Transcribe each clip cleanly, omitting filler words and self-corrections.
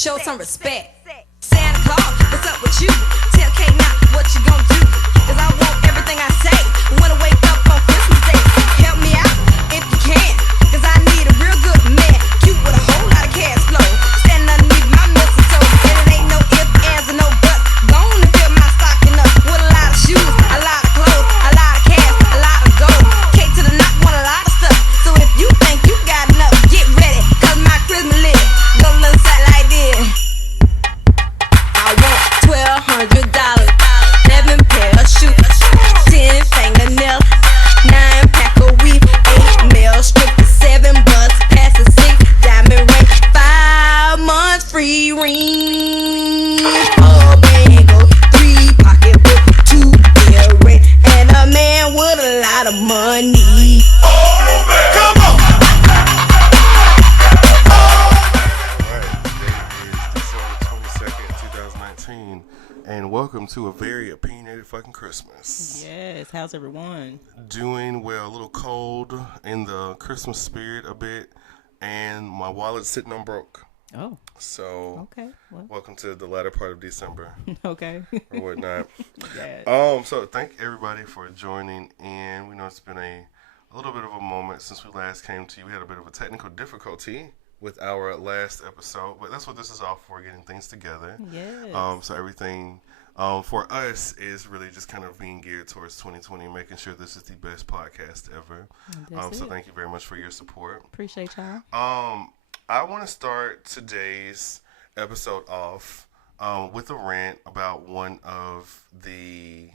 Show some respect. Santa Claus, what's up with you? Tell K now what you gon' do. Cause I want everything I say. Wanna wake up on Christmas Day. Help me out if you can. Cause I need a real good man. Cute with a whole lot of cash flow. Standing underneath my mistletoe. And it ain't no ifs, ands, or no buts. Gonna fill my stocking up with a lot of shoes, a lot of clothes, a lot of cash, a lot of gold. K to the knock, want a lot of stuff. So if you think you got enough, get ready. Cause my Christmas list go look something like this. I want $1,200, 11 pair of shoes, 10 fingernails, 9 pack of weed, 8 male strippers, 7 bucks, pass a 6 diamond ring, 5 months free ring, 4 bangle, 3 pocketbook, 2 earrings, and a man with a lot of money. Oh man, come on! And welcome to a very opinionated fucking Christmas. Yes, how's everyone? Doing well, a little cold in the Christmas spirit a bit, and my wallet's sitting on broke. Oh. So, okay. Well. Welcome to the latter part of December. Okay. Or whatnot. Yes. So thank everybody for joining in. We know it's been a little bit of a moment since we last came to you. We had a bit of a technical difficulty with our last episode, but that's what this is all for, getting things together. Yes. So everything for us is really just kind of being geared towards 2020, making sure this is the best podcast ever. So thank you very much for your support. Appreciate y'all. I want to start today's episode off with a rant about one of the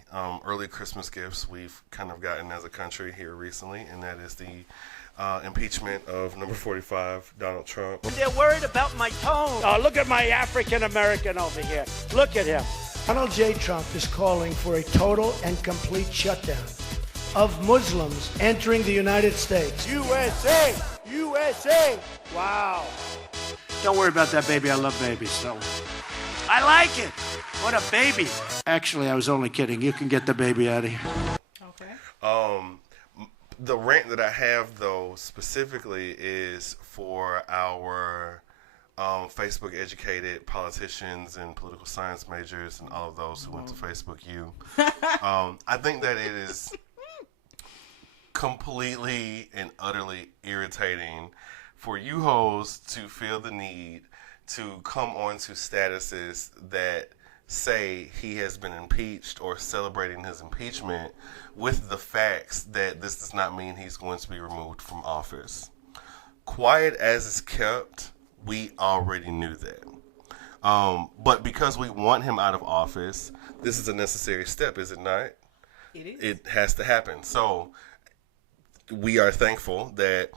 early Christmas gifts we've kind of gotten as a country here recently, and that is the impeachment of number 45, Donald Trump. They're worried about my tone. Oh, look at my African American over here. Look at him. Donald J. Trump is calling for a total and complete shutdown of Muslims entering the United States. USA! USA! Wow. Don't worry about that, baby. I love babies. So I like it. What a baby. Actually, I was only kidding. You can get the baby out of here. Okay. The rant that I have, though, specifically is for our Facebook-educated politicians and political science majors and all of those who went to Facebook U. I think that it is completely and utterly irritating for you hoes to feel the need to come onto statuses that say he has been impeached or celebrating his impeachment with the facts that this does not mean he's going to be removed from office. Quiet as it's kept, we already knew that. But because we want him out of office, this is a necessary step, is it not? It is. It has to happen. So we are thankful that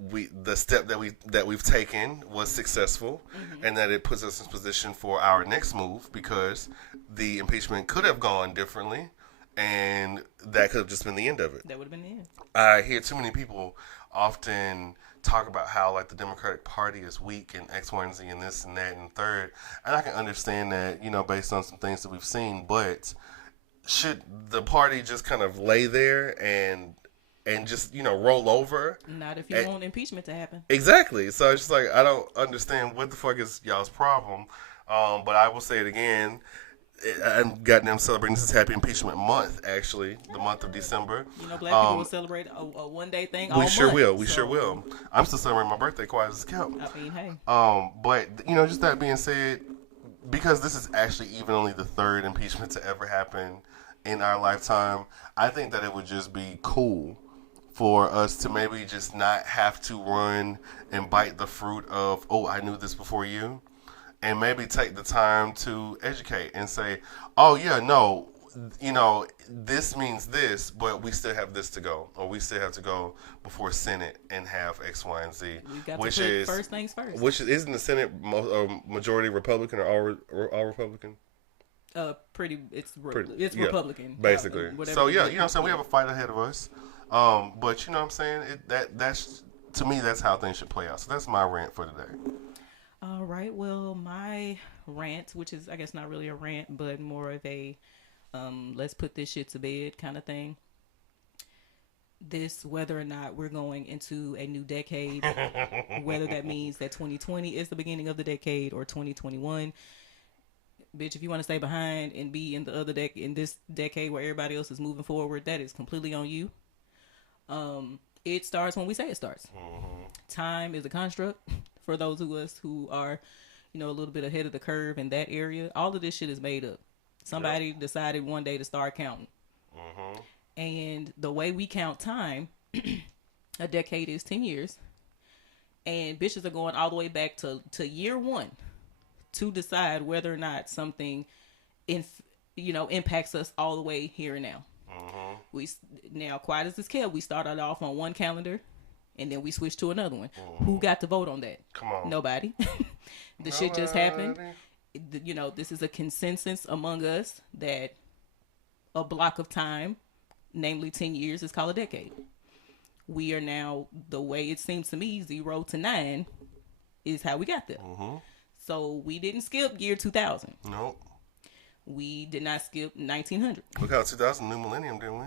the step that we've taken was successful, and that it puts us in position for our next move, because the impeachment could have gone differently, and that could have just been the end of it. That would have been the end. I hear too many people often talk about how like the Democratic Party is weak and X, Y, and Z and this and that and third, and I can understand that, based on some things that we've seen, but should the party just kind of lay there and just, roll over? Not if you want impeachment to happen. Exactly. So it's just like, I don't understand what the fuck is y'all's problem. But I will say it again. I'm goddamn celebrating this is Happy Impeachment Month, actually, the month of December. Black people will celebrate a one-day thing all month. We sure will. I'm still celebrating my birthday quiet as a kept. I mean, hey. But, just that being said, because this is actually even only the third impeachment to ever happen in our lifetime, I think that it would just be cool for us to maybe just not have to run and bite the fruit of, oh, I knew this before you, and maybe take the time to educate and say, oh, yeah, no, this means this, but we still have this to go, or we still have to go before Senate and have X, Y, and Z. We got to put first things first. Which isn't the Senate majority Republican or all Republican? It's Republican. Basically. So, yeah, you know what I'm saying? We have a fight ahead of us. But you know what I'm saying? That's to me, that's how things should play out. So that's my rant for today. All right. Well, my rant, which is, I guess, not really a rant, but more of a let's put this shit to bed kind of thing. this, whether or not we're going into a new decade, whether that means that 2020 is the beginning of the decade or 2021. Bitch, if you want to stay behind and be in the other in this decade where everybody else is moving forward, that is completely on you. It starts when we say it starts. Time is a construct for those of us who are, a little bit ahead of the curve in that area. All of this shit is made up. Somebody decided one day to start counting. And the way we count time, a decade is 10 years. And bitches are going all the way back to year one to decide whether or not something, impacts us all the way here and now. We now, quiet as it's kept, we started off on one calendar, and then we switched to another one. Who got to vote on that? Come on, nobody. Shit just happened. This is a consensus among us that a block of time, namely 10 years, is called a decade. We are now, the way it seems to me, 0 to 9 is how we got there. So we didn't skip year 2000. Nope. We did not skip 1900. Look how 2000 new millennium, didn't we?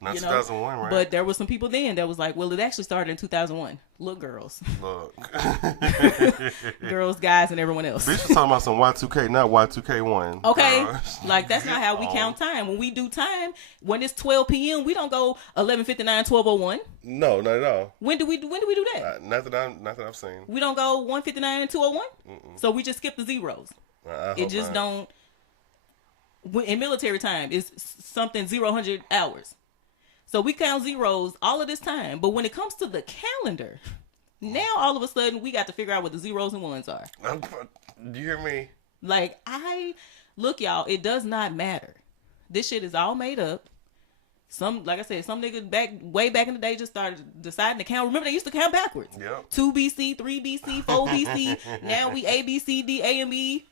Not 2001, right? But there was some people then that was like, well, it actually started in 2001. Look, girls. Look. Girls, guys, and everyone else. Bitch was talking about some Y2K, not Y2K1. Okay. Girls. Like, that's not how we count time. When we do time, when it's 12 p.m., we don't go 11:59, 12:01. No, not at all. When do we do that? Not that I've seen. We don't go 1:59 and 2:01? So we just skip the zeros. It just don't. In military time, it's something 0 hours. So we count zeros all of this time. But when it comes to the calendar, now all of a sudden we got to figure out what the zeros and ones are. Do you hear me? Like, look, y'all, it does not matter. This shit is all made up. Like I said, some niggas way back in the day just started deciding to count. Remember, they used to count backwards. Yep. 2 BC, 3 BC, 4 BC. Now we A, B, C, D, A, and B.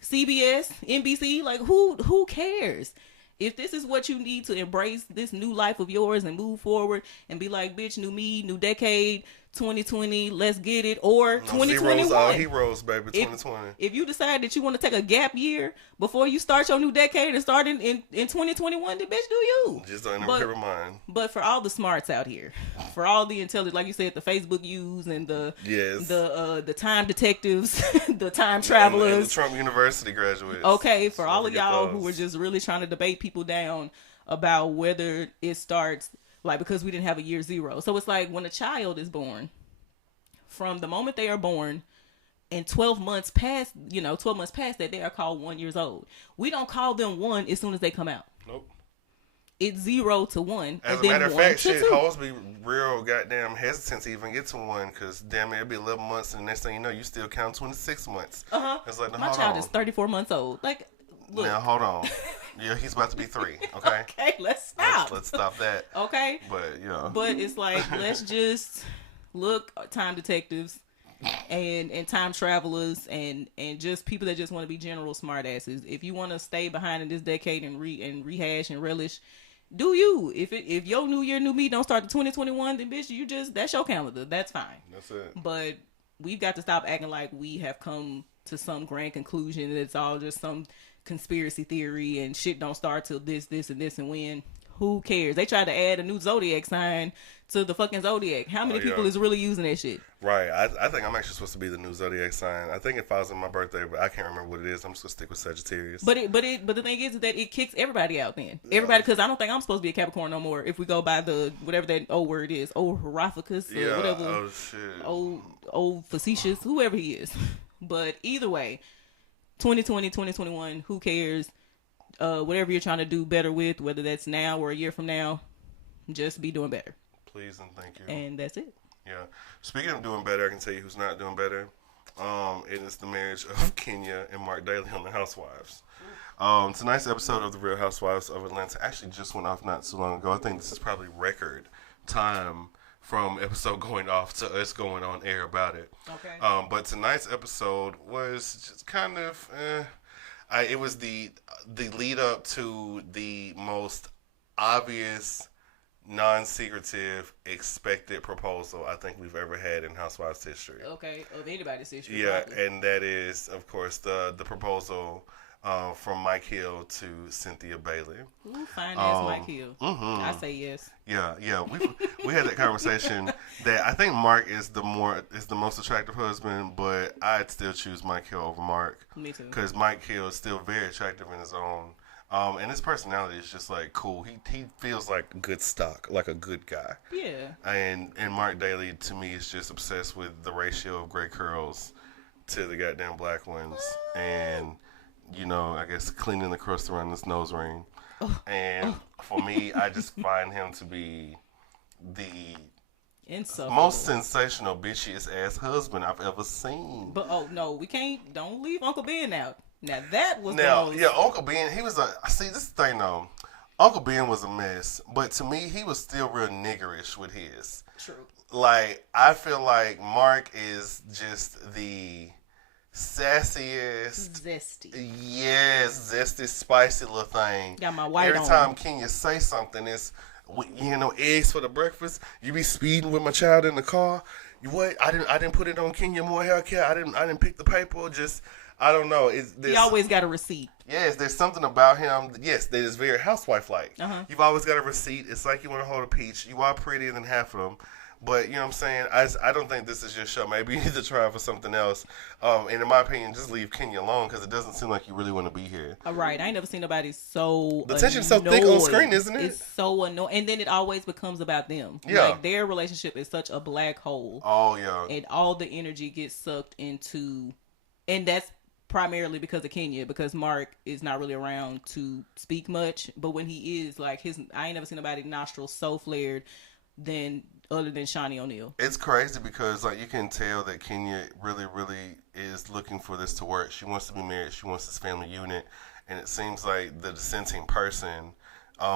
CBS, NBC, like who cares? If this is what you need to embrace this new life of yours and move forward and be like, bitch, new me, new decade, 2020, let's get it, or 2021. Zeros, all heroes, baby, 2020. If you decide that you want to take a gap year before you start your new decade and start in 2021, then bitch, do you. Just don't ever hear mine. But for all the smarts out here, for all the intelligent, like you said, the Facebook use and the time detectives, the time travelers. And the Trump University graduates. Okay, for all of y'all who were just really trying to debate people down about whether it starts, like, because we didn't have a year 0. So it's like when a child is born, from the moment they are born, and 12 months past that, they are called 1 year old. We don't call them 1 as soon as they come out. Nope. It's 0 to 1. As a matter of fact, hoes be real goddamn hesitant to even get to 1, because damn it, it'll be 11 months, and the next thing you know, you still count 26 months. It's like, my child is 34 months old. Like, look. Now, hold on. Yeah, he's about to be 3, okay? Okay, let's stop. Let's stop that. Okay? But, yeah. But it's like, let's just look, time detectives and time travelers and just people that just want to be general smartasses. If you want to stay behind in this decade and rehash and relish, do you. If your new year, new me don't start to 2021, then bitch, that's your calendar. That's fine. That's it. But we've got to stop acting like we have come to some grand conclusion that it's all just some conspiracy theory and shit don't start till this and this and when. Who cares? They tried to add a new zodiac sign to the fucking zodiac. How many people is really using that shit? Right. I think I'm actually supposed to be the new zodiac sign. I think it falls on my birthday, but I can't remember what it is. I'm just gonna stick with Sagittarius. But the thing is that it kicks everybody out then. Everybody, because I don't think I'm supposed to be a Capricorn no more if we go by the whatever that old word is, old Hierophacus or whatever. Oh shit. Old facetious, whoever he is. But either way, 2020, 2021, who cares? Whatever you're trying to do better with, whether that's now or a year from now, just be doing better. Please and thank you. And that's it. Yeah. Speaking of doing better, I can tell you who's not doing better. It is the marriage of Kenya and Mark Daly on The Housewives. Tonight's episode of The Real Housewives of Atlanta actually just went off not too long ago. I think this is probably record time from episode going off to us going on air about it. Okay. But tonight's episode was just kind of... it was the lead up to the most obvious, non-secretive, expected proposal I think we've ever had in Housewives history. Okay, of anybody's history. Yeah, probably. and that is, of course, the proposal from Mike Hill to Cynthia Bailey. Ooh, fine ass Mike Hill. Mm-hmm. I say yes. Yeah. We had that conversation that I think Mark is the most attractive husband, but I'd still choose Mike Hill over Mark. Me too. Because Mike Hill is still very attractive in his own. And his personality is just like cool. He feels like good stock, like a good guy. Yeah. And Mark Daly to me is just obsessed with the ratio of gray curls to the goddamn black ones, and I guess cleaning the crust around his nose ring. And for me, I just find him to be the most sensational, bitchiest ass husband I've ever seen. But no, don't leave Uncle Ben out. Now that was Uncle Ben, he was this is the thing though. Uncle Ben was a mess, but to me, he was still real niggerish with his. True. Like, I feel like Mark is just the sassiest, zesty, spicy little thing. Got my white Every on. time Kenya say something, it's eggs for the breakfast. You be speeding with my child in the car. What? I didn't put it on Kenya more hair care. I didn't pick the paper. Just I don't know. He always got a receipt. Yes, there's something about him. Yes, that is very housewife-like. Uh-huh. You've always got a receipt. It's like you want to hold a peach. You are prettier than half of them. But, you know what I'm saying? I don't think this is your show. Maybe you need to try for something else. And in my opinion, just leave Kenya alone because it doesn't seem like you really want to be here. All right. I ain't never seen nobody so The tension's so thick on screen, isn't it? It's so annoying. And then it always becomes about them. Yeah. Like, their relationship is such a black hole. Oh, yeah. And all the energy gets sucked into... And that's primarily because of Kenya, because Mark is not really around to speak much. But when he is, like, I ain't never seen nobody nostrils so flared other than Shawnee O'Neal. It's crazy because, like, you can tell that Kenya really, really is looking for this to work. She wants to be married. She wants this family unit. And it seems like the dissenting person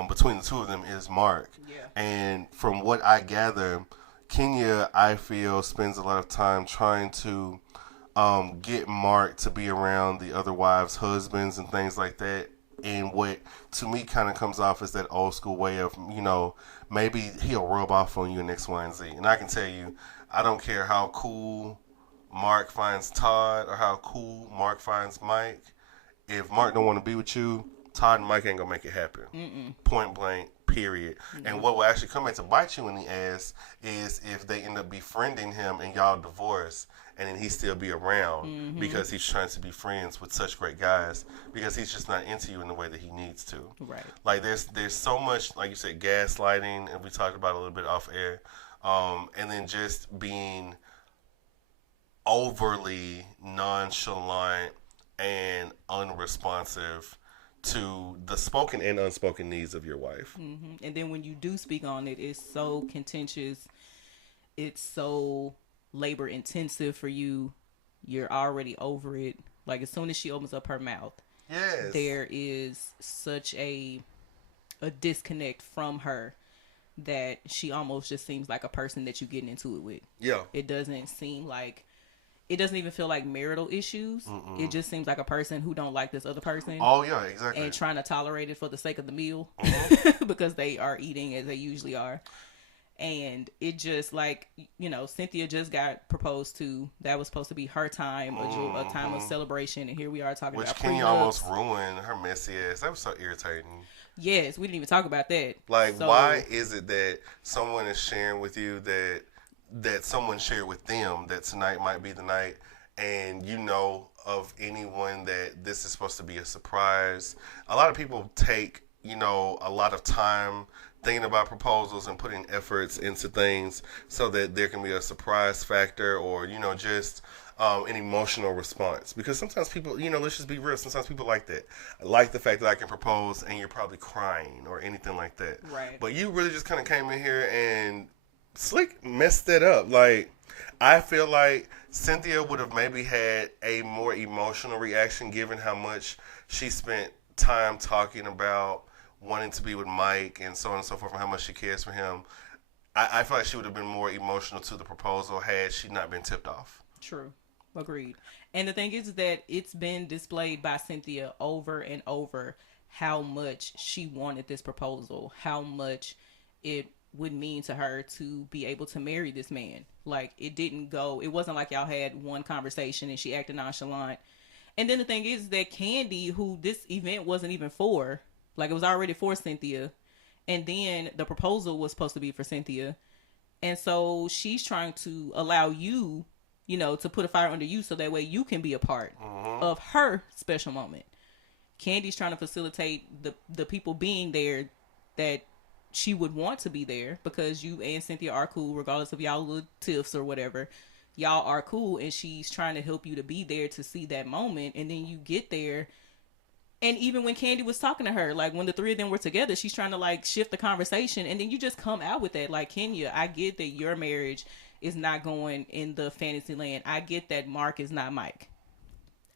between the two of them is Mark. Yeah. And from what I gather, Kenya, I feel, spends a lot of time trying to get Mark to be around the other wives' husbands and things like that. And what, to me, kind of comes off as that old school way of, maybe he'll rub off on you in X, Y, and Z. And I can tell you, I don't care how cool Mark finds Todd or how cool Mark finds Mike. If Mark don't want to be with you, Todd and Mike ain't going to make it happen. Mm-mm. Point blank, period. Mm-hmm. And what will actually come back to bite you in the ass is if they end up befriending him and y'all divorce. And then he still be around because he's trying to be friends with such great guys because he's just not into you in the way that he needs to. Right. Like there's so much, like you said, gaslighting, and we talked about it a little bit off air, and then just being overly nonchalant and unresponsive to the spoken and unspoken needs of your wife. Mm-hmm. And then when you do speak on it, it's so contentious. It's so labor intensive for you. You're already over it. Like, as soon as she opens up her mouth, yes, there is such a disconnect from her that she almost just seems like a person that you're getting into it with. Yeah. It doesn't even feel like marital issues. Mm-mm. It just seems like a person who don't like this other person. Oh yeah, exactly. And trying to tolerate it for the sake of the meal because they are eating as they usually are. And it just, like, Cynthia just got proposed to. That was supposed to be her time, a time of celebration. And here we are talking about Kenya almost ruined her messy ass. That was so irritating. Yes, we didn't even talk about that. Like, why is it that someone is sharing with you that someone shared with them that tonight might be the night, and of anyone that this is supposed to be a surprise? A lot of people take, a lot of time thinking about proposals and putting efforts into things so that there can be a surprise factor or, just an emotional response. Because sometimes people, let's just be real, sometimes people like that. I like the fact that I can propose and you're probably crying or anything like that. Right. But you really just kind of came in here and slick messed that up. Like, I feel like Cynthia would have maybe had a more emotional reaction given how much she spent time talking about wanting to be with Mike and so on and so forth, and how much she cares for him. I feel like she would have been more emotional to the proposal had she not been tipped off. True. Agreed. And the thing is that it's been displayed by Cynthia over and over how much she wanted this proposal, how much it would mean to her to be able to marry this man. Like, it wasn't like y'all had one conversation and she acted nonchalant And then the thing is that Candy, who this event wasn't even for, like it was already for Cynthia, and then the proposal was supposed to be for Cynthia, and so she's trying to allow you, to put a fire under you so that way you can be a part of her special moment. Candy's trying to facilitate the people being there that she would want to be there because you and Cynthia are cool, regardless of y'all little tiffs or whatever. Y'all are cool, and she's trying to help you to be there to see that moment. And then you get there, and even when Candy was talking to her, like when the three of them were together, she's trying to like shift the conversation, and then you just come out with that, like, Kenya, I get that your marriage is not going in the fantasy land. I get that Mark is not Mike.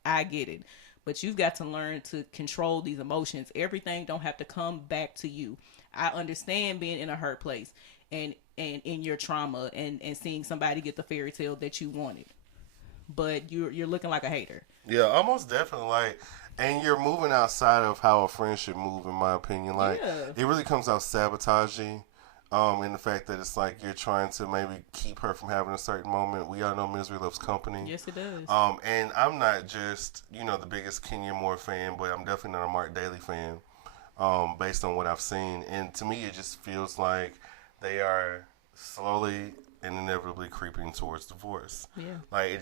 I get it. But you've got to learn to control these emotions. Everything don't have to come back to you. I understand being in a hurt place and in your trauma and seeing somebody get the fairy tale that you wanted. But you're looking like a hater. Yeah, almost definitely. Like, and you're moving outside of how a friend should move, in my opinion. Like, it really comes out sabotaging. In the fact that it's like you're trying to maybe keep her from having a certain moment. We all know misery loves company. Yes, it does. And I'm not just, the biggest Kenya Moore fan, but I'm definitely not a Mark Daly fan, based on what I've seen. And to me, it just feels like they are slowly and inevitably creeping towards divorce. Yeah. Like,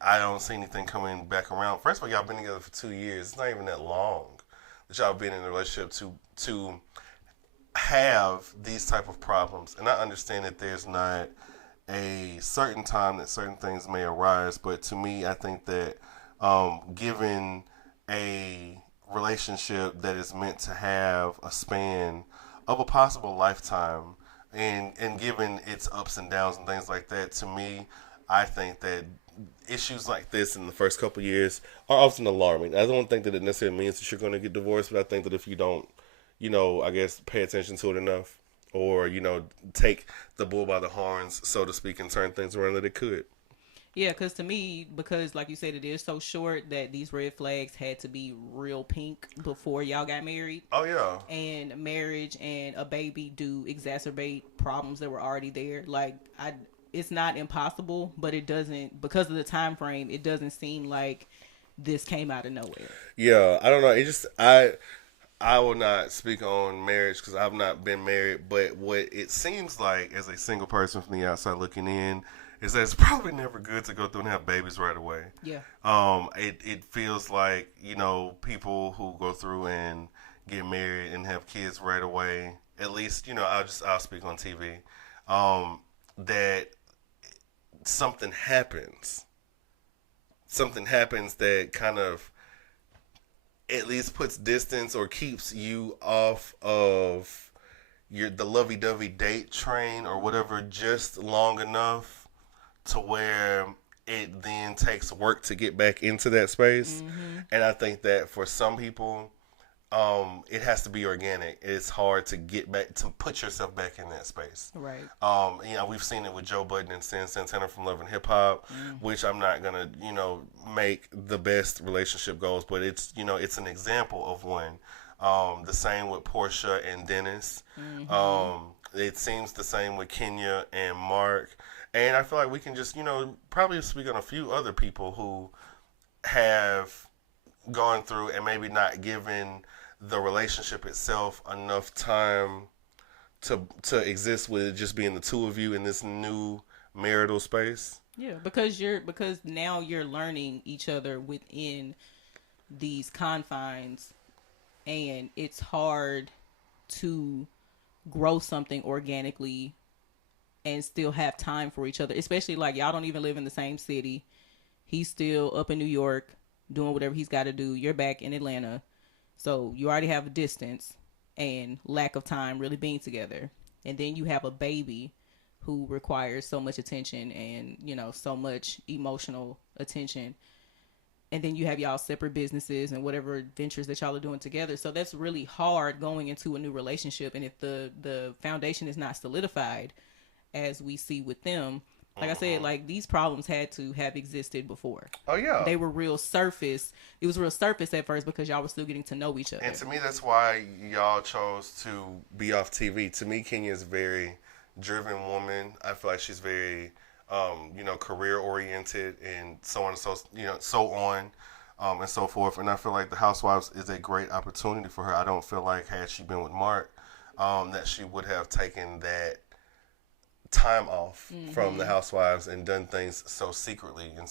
I don't see anything coming back around. First of all, y'all been together for 2 years. It's not even that long that y'all been in a relationship to have these type of problems. And I understand that there's not a certain time that certain things may arise, but to me, I think that given a relationship that is meant to have a span of a possible lifetime, and given its ups and downs and things like that, to me, I think that issues like this in the first couple of years are often alarming. I don't think that it necessarily means that you're going to get divorced, but I think that if you don't, I guess, pay attention to it enough, or, take the bull by the horns, so to speak, and turn things around, that it could. Yeah, because like you said, it is so short that these red flags had to be real pink before y'all got married. Oh, yeah. And marriage and a baby do exacerbate problems that were already there. Like, it's not impossible, but it doesn't, because of the time frame, it doesn't seem like this came out of nowhere. Yeah, I don't know. It just, I will not speak on marriage because I've not been married, but what it seems like as a single person from the outside looking in is that it's probably never good to go through and have babies right away. Yeah. It feels like, people who go through and get married and have kids right away, at least, I'll speak on TV, that something happens that kind of at least puts distance or keeps you off of the lovey-dovey date train or whatever just long enough to where it then takes work to get back into that space. Mm-hmm. And I think that for some people, it has to be organic. It's hard to get back, to put yourself back in that space. Right. We've seen it with Joe Budden and Sin Santana from Love and Hip Hop, which I'm not gonna, make the best relationship goals, but it's, it's an example of one. The same with Portia and Dennis. Mm-hmm. It seems the same with Kenya and Mark. And I feel like we can just, probably speak on a few other people who have gone through and maybe not given the relationship itself enough time to exist with it just being the two of you in this new marital space. Yeah, because now you're learning each other within these confines, and it's hard to grow something organically and still have time for each other, especially like y'all don't even live in the same city. He's still up in New York doing whatever he's got to do. You're back in Atlanta. So you already have a distance and lack of time really being together. And then you have a baby who requires so much attention and, so much emotional attention. And then you have y'all separate businesses and whatever ventures that y'all are doing together. So that's really hard going into a new relationship. And if the foundation is not solidified, as we see with them, like I said, like these problems had to have existed before. Oh, yeah. They were real surface. It was real surface at first because y'all were still getting to know each other. And to me, that's why y'all chose to be off TV. To me, Kenya is a very driven woman. I feel like she's very, career oriented and so on and so on. and so forth. And I feel like the Housewives is a great opportunity for her. I don't feel like had she been with Mark, that she would have taken that time off from the Housewives and done things so secretly and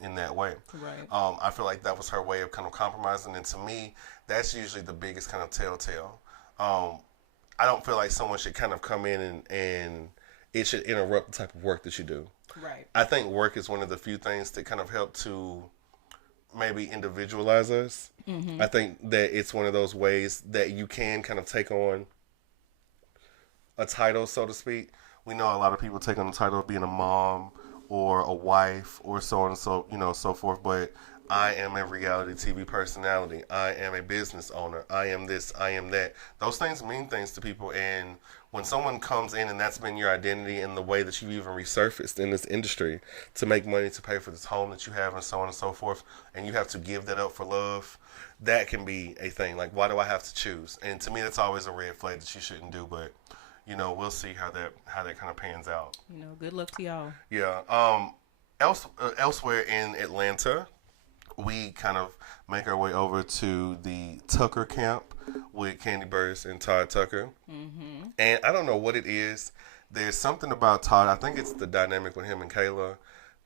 in that way. Right. I feel like that was her way of kind of compromising, and to me, that's usually the biggest kind of telltale. I don't feel like someone should kind of come in and it should interrupt the type of work that you do. Right. I think work is one of the few things that kind of help to maybe individualize us. I think that it's one of those ways that you can kind of take on a title, so to speak. We know a lot of people take on the title of being a mom or a wife or so on and so forth, but I am a reality TV personality. I am a business owner. I am this. I am that. Those things mean things to people, and when someone comes in and that's been your identity and the way that you've even resurfaced in this industry to make money to pay for this home that you have and so on and so forth, and you have to give that up for love, that can be a thing. Like, why do I have to choose? And to me, that's always a red flag that you shouldn't do, but we'll see how that kind of pans out. Good luck to y'all. Yeah. Elsewhere in Atlanta, we kind of make our way over to the Tucker camp with Candy Burris and Todd Tucker. And I don't know what it is. There's something about Todd. I think it's the dynamic with him and Kayla.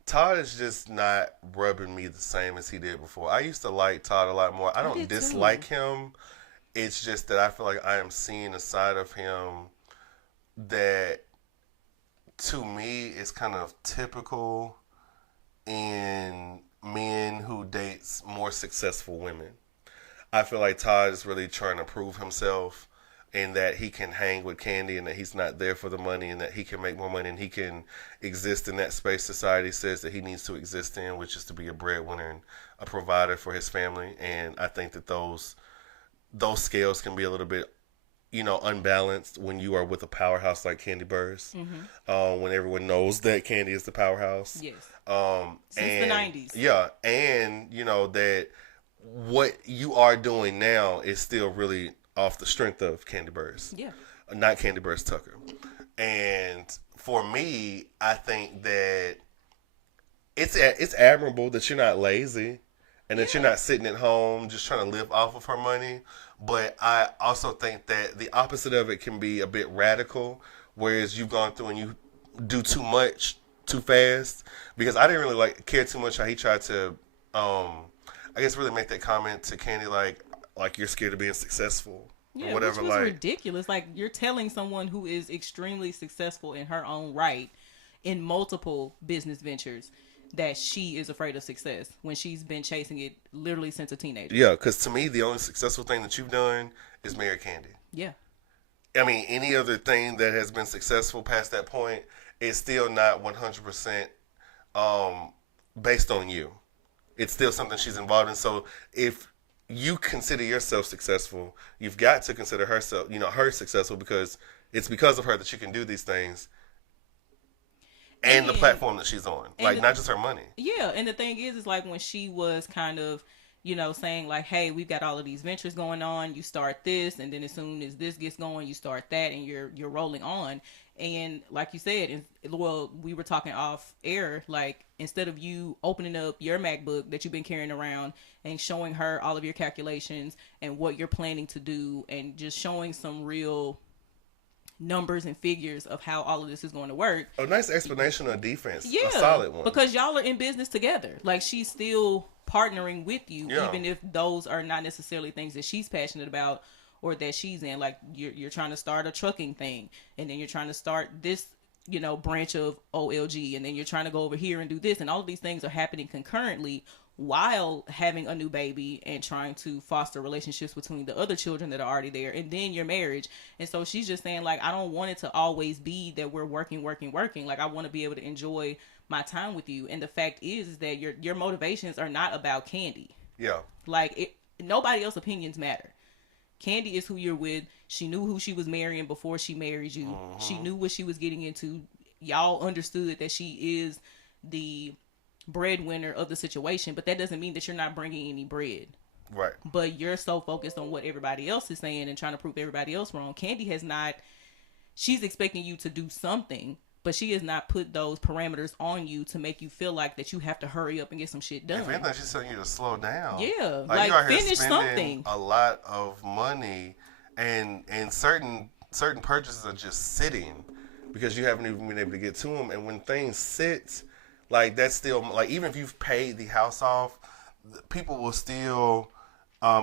Todd is just not rubbing me the same as he did before. I used to like Todd a lot more. I don't dislike him. It's just that I feel like I am seeing a side of him that to me is kind of typical in men who dates more successful women. I feel like Todd is really trying to prove himself and that he can hang with Candy and that he's not there for the money and that he can make more money and he can exist in that space society says that he needs to exist in, which is to be a breadwinner and a provider for his family. And I think that those scales can be a little bit unbalanced when you are with a powerhouse like Candy Burris. When everyone knows that Candy is the powerhouse. Yes. Since the 90s. Yeah. And, that what you are doing now is still really off the strength of Candy Burris. Yeah. Not Candy Burris Tucker. And for me, I think that it's admirable that you're not lazy and that you're not sitting at home just trying to live off of her money. But I also think that the opposite of it can be a bit radical, whereas you've gone through and you do too much too fast. Because I didn't really care too much how he tried to, really make that comment to Candy like you're scared of being successful or whatever. Which was ridiculous. Like, you're telling someone who is extremely successful in her own right in multiple business ventures that she is afraid of success when she's been chasing it literally since a teenager. Yeah, because to me, the only successful thing that you've done is marry Candy. Yeah. I mean, any other thing that has been successful past that point is still not 100% based on you. It's still something she's involved in. So if you consider yourself successful, you've got to consider her successful because it's because of her that you can do these things. And the platform that she's on. Not just her money. Yeah, and the thing is like when she was kind of, saying like, hey, we've got all of these ventures going on. You start this, and then as soon as this gets going, you start that, and you're rolling on. And like you said, we were talking off air, like instead of you opening up your MacBook that you've been carrying around and showing her all of your calculations and what you're planning to do and just showing some real numbers and figures of how all of this is going to work. A nice explanation on defense. Yeah, a solid one. Because y'all are in business together. Like, she's still partnering with you, even if those are not necessarily things that she's passionate about or that she's in. Like, you're trying to start a trucking thing, and then you're trying to start this, branch of OLG, and then you're trying to go over here and do this, and all of these things are happening concurrently while having a new baby and trying to foster relationships between the other children that are already there, and then your marriage. And so she's just saying, like, I don't want it to always be that we're working. Like, I want to be able to enjoy my time with you. And the fact is that your motivations are not about Candy. Yeah. Like, nobody else's opinions matter. Candy is who you're with. She knew who she was marrying before she married you. She knew what she was getting into. Y'all understood that she is the breadwinner of the situation, but that doesn't mean that you're not bringing any bread. Right. But you're so focused on what everybody else is saying and trying to prove everybody else wrong. Candy has not. She's expecting you to do something, But she has not put those parameters on you to make you feel like that you have to hurry up and get some shit done. If anything, she's telling you to slow down. Yeah, like you out here finish spending something. a lot of money, and certain purchases are just sitting because you haven't even been able to get to them. And when things sit, like that's still like even if you've paid the house off, people will still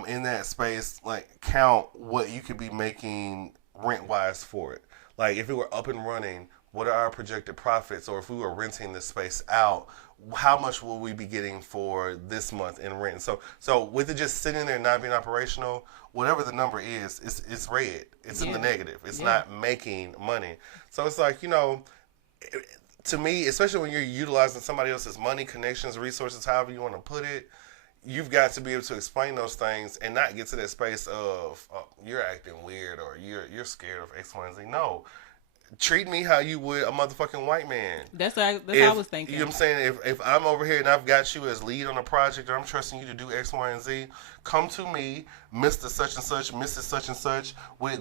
in that space like count what you could be making rent wise for it. Like if it were up and running, what are our projected profits? Or if we were renting this space out, how much will we be getting for this month in rent? So with it just sitting there not being operational, whatever the number is, it's red. It's in the negative. It's not making money. So it's like, to me, especially when you're utilizing somebody else's money, connections, resources, however you want to put it, you've got to be able to explain those things and not get to that space of you're acting weird or you're scared of X, Y, and Z. No. Treat me how you would a motherfucking white man. That's what I was thinking. You know what I'm saying? If I'm over here and I've got you as lead on a project or I'm trusting you to do X, Y, and Z, come to me, Mr. Such and Such, Mrs. Such and Such,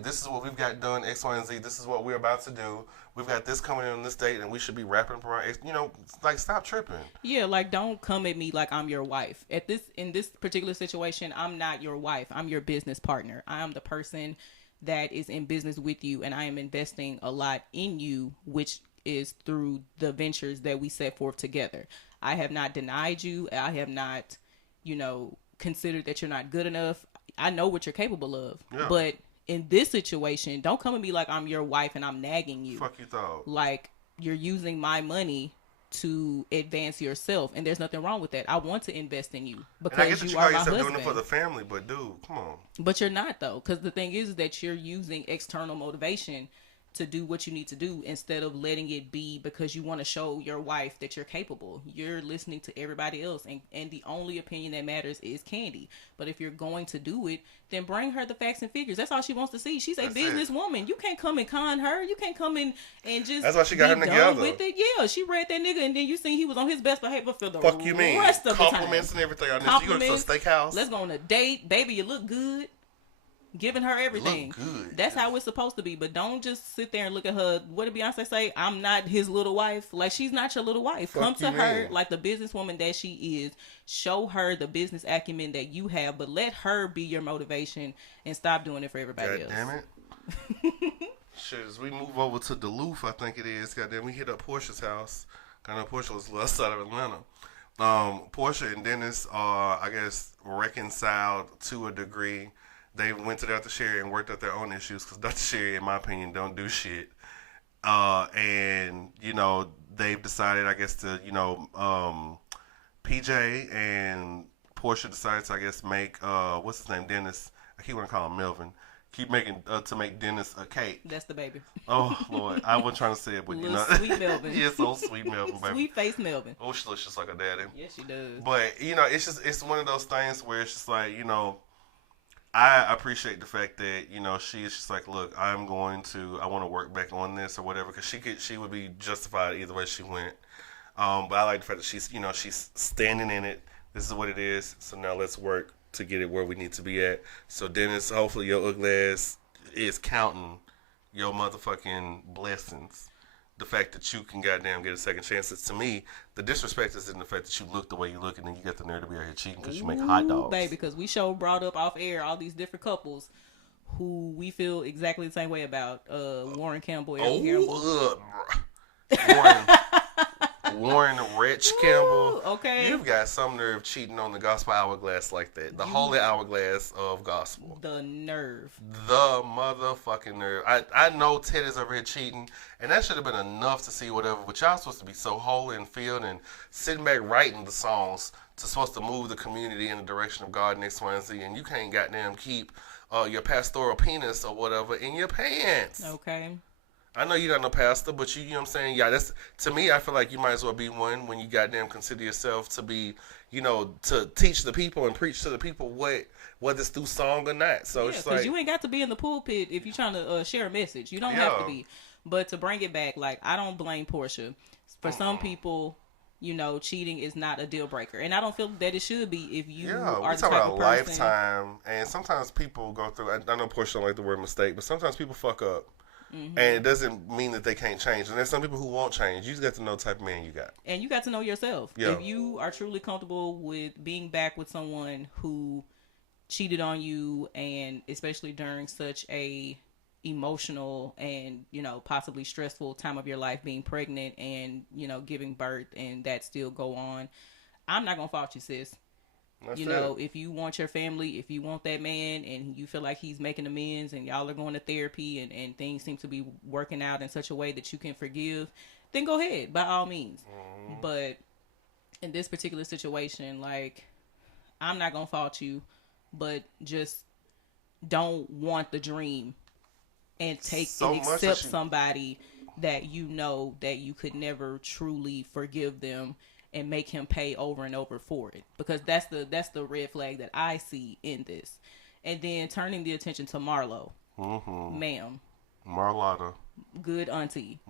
this is what we've got done, X, Y, and Z. This is what we're about to do. We've got this coming in on this date and we should be wrapping up around X. Like stop tripping. Yeah, like don't come at me like I'm your wife. In this particular situation, I'm not your wife. I'm your business partner. I am the person that is in business with you, and I am investing a lot in you, which is through the ventures that we set forth together. I have not denied you. I have not, considered that you're not good enough. I know what you're capable of. Yeah. But in this situation, don't come at me like I'm your wife and I'm nagging you. Fuck you thought. Like you're using my money to advance yourself, and there's nothing wrong with that. I want to invest in you because and I guess you that are my husband. husband. Doing it for the family, but dude, come on. But you're not though, because the thing is that you're using external motivation to do what you need to do instead of letting it be because you want to show your wife that you're capable. You're listening to everybody else, and the only opinion that matters is Candy. But if you're going to do it, then bring her the facts and figures. That's all she wants to see. She's a businesswoman. You can't come and con her. You can't come in and just that's why she got him together with it. Yeah, she read that nigga, and then you see he was on his best behavior for the fuck you mean rest of compliments the time. And everything. On this. You go to a steakhouse. Let's go on a date, baby. You look good. Giving her everything. Look good. That's how it's supposed to be. But don't just sit there and look at her. What did Beyonce say? I'm not his little wife. Like, she's not your little wife. Come to her like the businesswoman that she is. Show her the business acumen that you have, but let her be your motivation and stop doing it for everybody else. Damn it. Shit, as we move over to Duluth, I think it is. Goddamn, we hit up Portia's house. I know Portia was left side of Atlanta. Portia and Dennis are, I guess, reconciled to a degree. They went to Dr. Sherry and worked out their own issues because Dr. Sherry, in my opinion, don't do shit. And, they've decided, I guess, to, PJ and Portia decided to, I guess, make, what's his name, Dennis. I keep wanting to call him Melvin. Keep making, to make Dennis a cake. That's the baby. Oh, Lord. I wasn't trying to say it, but sweet Melvin. Yeah, so sweet Melvin, baby. Sweet face Melvin. Oh, she looks just like her daddy. Yes, she does. But, it's one of those things where it's just like, I appreciate the fact that, she is just like, look, I want to work back on this or whatever, because she would be justified either way she went. But I like the fact that she's standing in it. This is what it is. So now let's work to get it where we need to be at. So Dennis, hopefully your ugly ass is counting your motherfucking blessings. The fact that you can goddamn get a second chance. To me, the disrespect is in the fact that you look the way you look and then you got the nerve to be out here cheating because you make hot dogs. Baby, because we brought up off air all these different couples who we feel exactly the same way about. Warren Campbell, Warren Rich Campbell. Okay. You've got some nerve cheating on the gospel hourglass like that. The holy hourglass of gospel. The nerve. The motherfucking nerve. I know Ted is over here cheating, and that should have been enough to see whatever, but y'all supposed to be so holy and filled and sitting back writing the songs supposed to move the community in the direction of God and X, Y, and Z, and you can't goddamn keep your pastoral penis or whatever in your pants. Okay. I know you're not no pastor, but you know what I'm saying? Yeah, that's, to me, I feel like you might as well be one when you goddamn consider yourself to be, to teach the people and preach to the people whether it's through song or not. So it's like, you ain't got to be in the pulpit if you're trying to share a message. You don't have to be. But to bring it back, like, I don't blame Portia. For some people, cheating is not a deal breaker. And I don't feel that it should be if you are the type of person. Lifetime, and sometimes people go through, I know Portia don't like the word mistake, but sometimes people fuck up. And it doesn't mean that they can't change. And there's some people who won't change. You just got to know the type of man you got. And you got to know yourself. Yeah. If you are truly comfortable with being back with someone who cheated on you, and especially during such a emotional and, you know, possibly stressful time of your life, being pregnant and, you know, giving birth, and that still go on, I'm not going to fault you, sis. That's you know, if you want your family, if you want that man and you feel like he's making amends and y'all are going to therapy and things seem to be working out in such a way that you can forgive, then go ahead, by all means. But in this particular situation, like, I'm not going to fault you, but just don't want the dream and accept somebody that you know that you could never truly forgive them and make him pay over and over for it, because that's the red flag that I see in this. And then turning the attention to Marlo, ma'am, Marlotta, good auntie,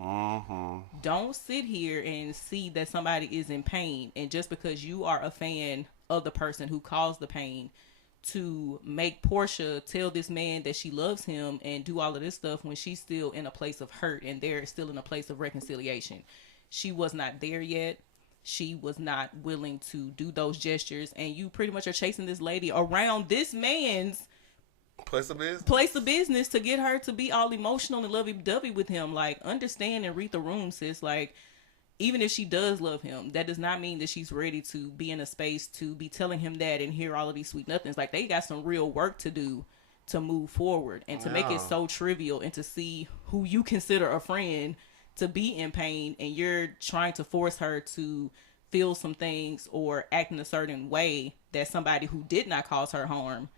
don't sit here and see that somebody is in pain, and just because you are a fan of the person who caused the pain, to make Portia tell this man that she loves him and do all of this stuff when she's still in a place of hurt and they're still in a place of reconciliation. She was not there yet. She was not willing to do those gestures, and you pretty much are chasing this lady around this man's place of business to get her to be all emotional and lovey-dovey with him. Like, understand and read the room, sis. Like, even if she does love him, that does not mean that she's ready to be in a space to be telling him that and hear all of these sweet nothings. Like, they got some real work to do to move forward, and to make it so trivial, and to see who you consider a friend to be in pain, and you're trying to force her to feel some things or act in a certain way that somebody who did not cause her harm,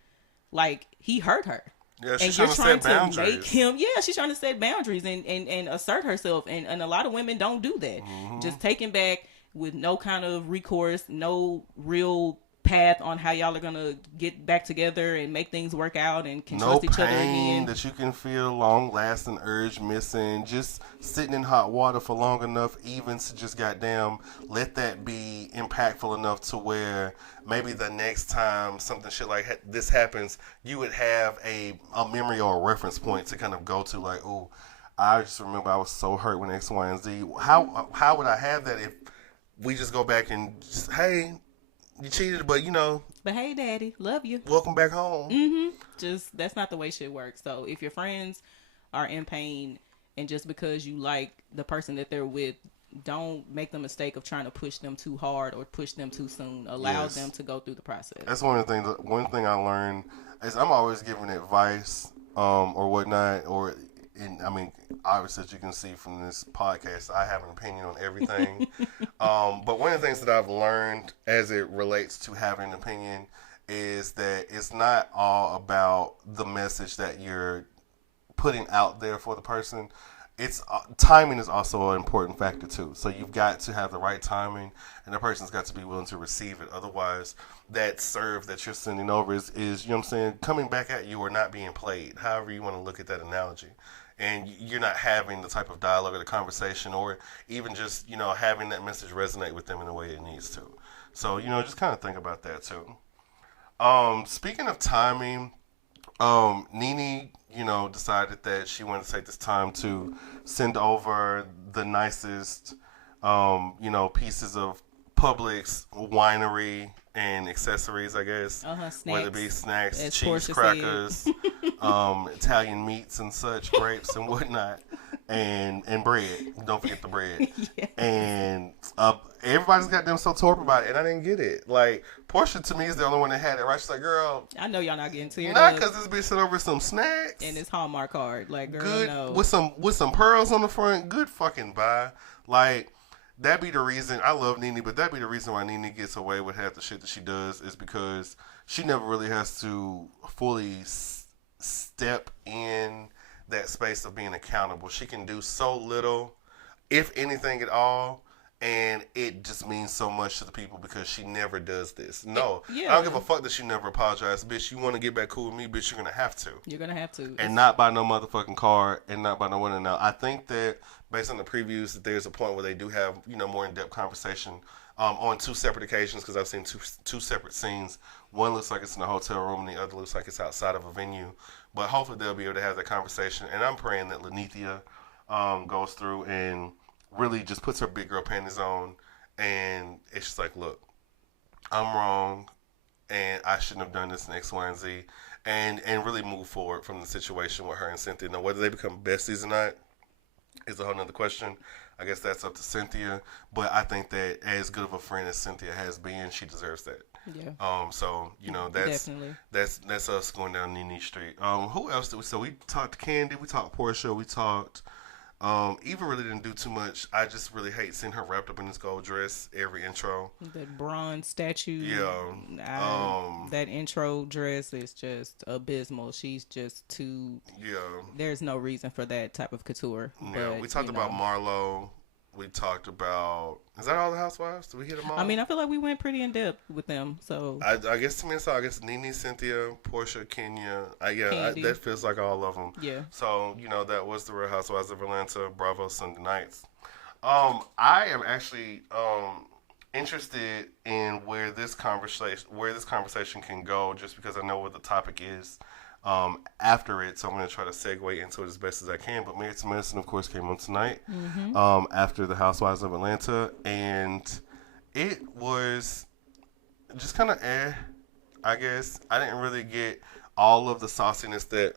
like, he hurt her. Yeah, she's trying to set boundaries. Make him, she's trying to set boundaries and assert herself. And a lot of women don't do that. Just taken back with no kind of recourse, no real path on how y'all are going to get back together and make things work out and can trust each other again. That you can feel, long-lasting urge missing, just sitting in hot water for long enough, even to just goddamn let that be impactful enough to where maybe the next time something shit like this happens, you would have a memory or a reference point to kind of go to, like, oh, I just remember I was so hurt when X, Y, and Z. How would I have that if we just go back and just, hey, you cheated, but But hey, daddy, love you. Welcome back home. Just, that's not the way shit works. So if your friends are in pain, and just because you like the person that they're with, don't make the mistake of trying to push them too hard or push them too soon. Allow them to go through the process. That's one of the things. One thing I learned is I'm always giving advice or whatnot, obviously, as you can see from this podcast, I have an opinion on everything. But one of the things that I've learned as it relates to having an opinion is that it's not all about the message that you're putting out there for the person. It's timing is also an important factor too. So you've got to have the right timing, and the person's got to be willing to receive it. Otherwise, that serve that you're sending over is you know what I'm saying, coming back at you or not being played. However you want to look at that analogy. And you're not having the type of dialogue or the conversation, or even just, having that message resonate with them in the way it needs to. So, just kind of think about that too. Speaking of timing, Nene, decided that she wanted to take this time to send over the nicest, pieces of Publix winery and accessories, I guess. Snacks. Whether it be snacks, As cheese, Portia crackers, Italian meats and such, grapes and whatnot, and bread. Don't forget the bread. Yes. And everybody's got them so torpid about it, and I didn't get it. Like, Portia to me is the only one that had it, right? She's like, girl, I know y'all not getting teared not up. because this bitch sent over some snacks And this Hallmark card, like, girl, good no. with some pearls on the front. Good fucking buy. Like, that be the reason. I love Nene, but that be the reason why Nene gets away with half the shit that she does, is because she never really has to fully step in that space of being accountable. She can do so little, if anything at all, and it just means so much to the people because she never does this. No, Yeah. I don't give a fuck that she never apologized. Bitch, you want to get back cool with me, bitch, you're going to have to. You're going to have to. And not by no motherfucking card, and not by no one. Now, I think that based on the previews, that there's a point where they do have, more in-depth conversation on two separate occasions, because I've seen two separate scenes. One looks like it's in a hotel room, and the other looks like it's outside of a venue. But hopefully they'll be able to have that conversation. And I'm praying that Lenithia goes through and really just puts her big girl panties on. And it's just like, look, I'm wrong. And I shouldn't have done this in X, Y, and Z. And really move forward from the situation with her and Cynthia. Now, whether they become besties or not is a whole nother question. I guess that's up to Cynthia. But I think that as good of a friend as Cynthia has been, she deserves that. Yeah. So that's us going down Nene Street. Who else did we? So we talked Candy, we talked Portia, we talked. Eva really didn't do too much. I just really hate seeing her wrapped up in this gold dress every intro. That bronze statue. Yeah. That intro dress is just abysmal. She's just too. Yeah. There's no reason for that type of couture. Yeah. But, We talked about Marlo. We talked about. Is that all the housewives? Did we hit them all? I mean, I feel like we went pretty in depth with them. So I guess to me, so I guess Nene, Cynthia, Portia, Kenya. That feels like all of them. Yeah. So that was the Real Housewives of Atlanta. Bravo Sunday nights. I am actually interested in where this conversation can go, just because I know what the topic is after it. So I'm going to try to segue into it as best as I can. But Married to Medicine, of course, came on tonight after the Housewives of Atlanta, and it was just kind of I guess. I didn't really get all of the sauciness that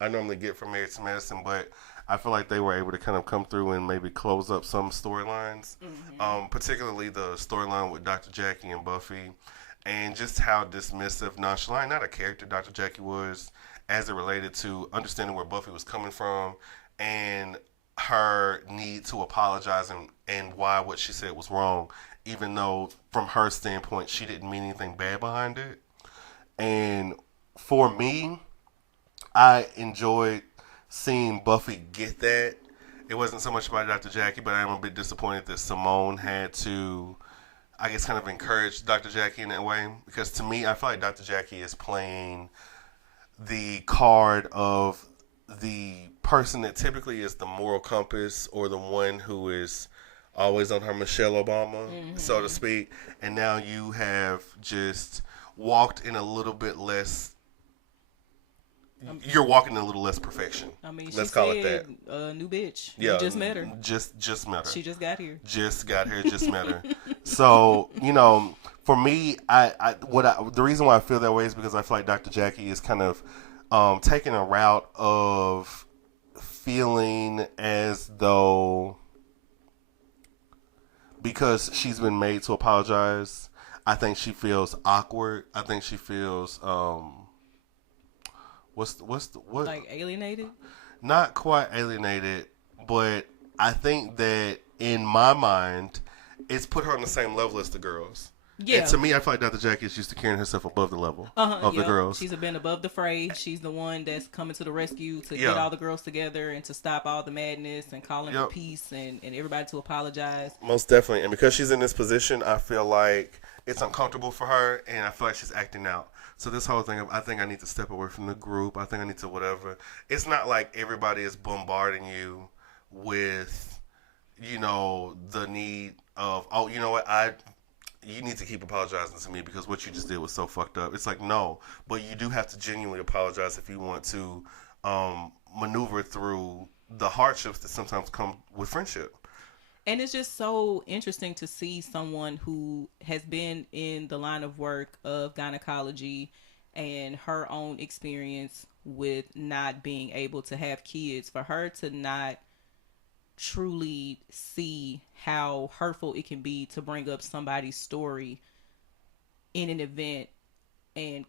I normally get from Married to Medicine, but I feel like they were able to kind of come through and maybe close up some storylines, particularly the storyline with Dr. Jackie and Buffy, and just how dismissive, nonchalant, not a character Dr. Jackie was, as it related to understanding where Buffy was coming from and her need to apologize and why what she said was wrong, even though from her standpoint she didn't mean anything bad behind it. And for me, I enjoyed seeing Buffy get that. It wasn't so much about Dr. Jackie, but I am a bit disappointed that Simone had to, I guess, kind of encourage Dr. Jackie in that way. Because to me, I feel like Dr. Jackie is playing the card of the person that typically is the moral compass, or the one who is always on her Michelle Obama, so to speak. And now you have just walked in a little bit less. You're walking in a little less perfection. I mean, let's call it that. New bitch. Yeah, You just met her. Just met her. She just got here. Just met her. So for me, the reason why I feel that way is because I feel like Dr. Jackie is kind of taking a route of feeling as though, because she's been made to apologize, I think she feels awkward. I think she feels what? Like alienated? Not quite alienated, but I think that in my mind, it's put her on the same level as the girls. Yeah. And to me, I feel like Dr. Jackie is used to carrying herself above the level of the girls. She's been above the fray. She's the one that's coming to the rescue to get all the girls together and to stop all the madness and calling for peace and everybody to apologize. Most definitely. And because she's in this position, I feel like it's uncomfortable for her, and I feel like she's acting out. So this whole thing of, I think I need to step away from the group. I think I need to whatever. It's not like everybody is bombarding you with, the need of, you know what, you need to keep apologizing to me because what you just did was so fucked up. It's like, no, but you do have to genuinely apologize if you want to maneuver through the hardships that sometimes come with friendship. And it's just so interesting to see someone who has been in the line of work of gynecology and her own experience with not being able to have kids, for her to not truly see how hurtful it can be to bring up somebody's story in an event and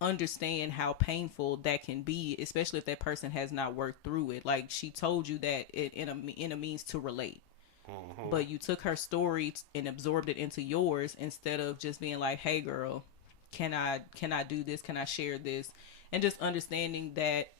understand how painful that can be, especially if that person has not worked through it. Like, she told you that in a means to relate. But you took her story and absorbed it into yours instead of just being like, hey girl, can I do this? Can I share this? And just understanding that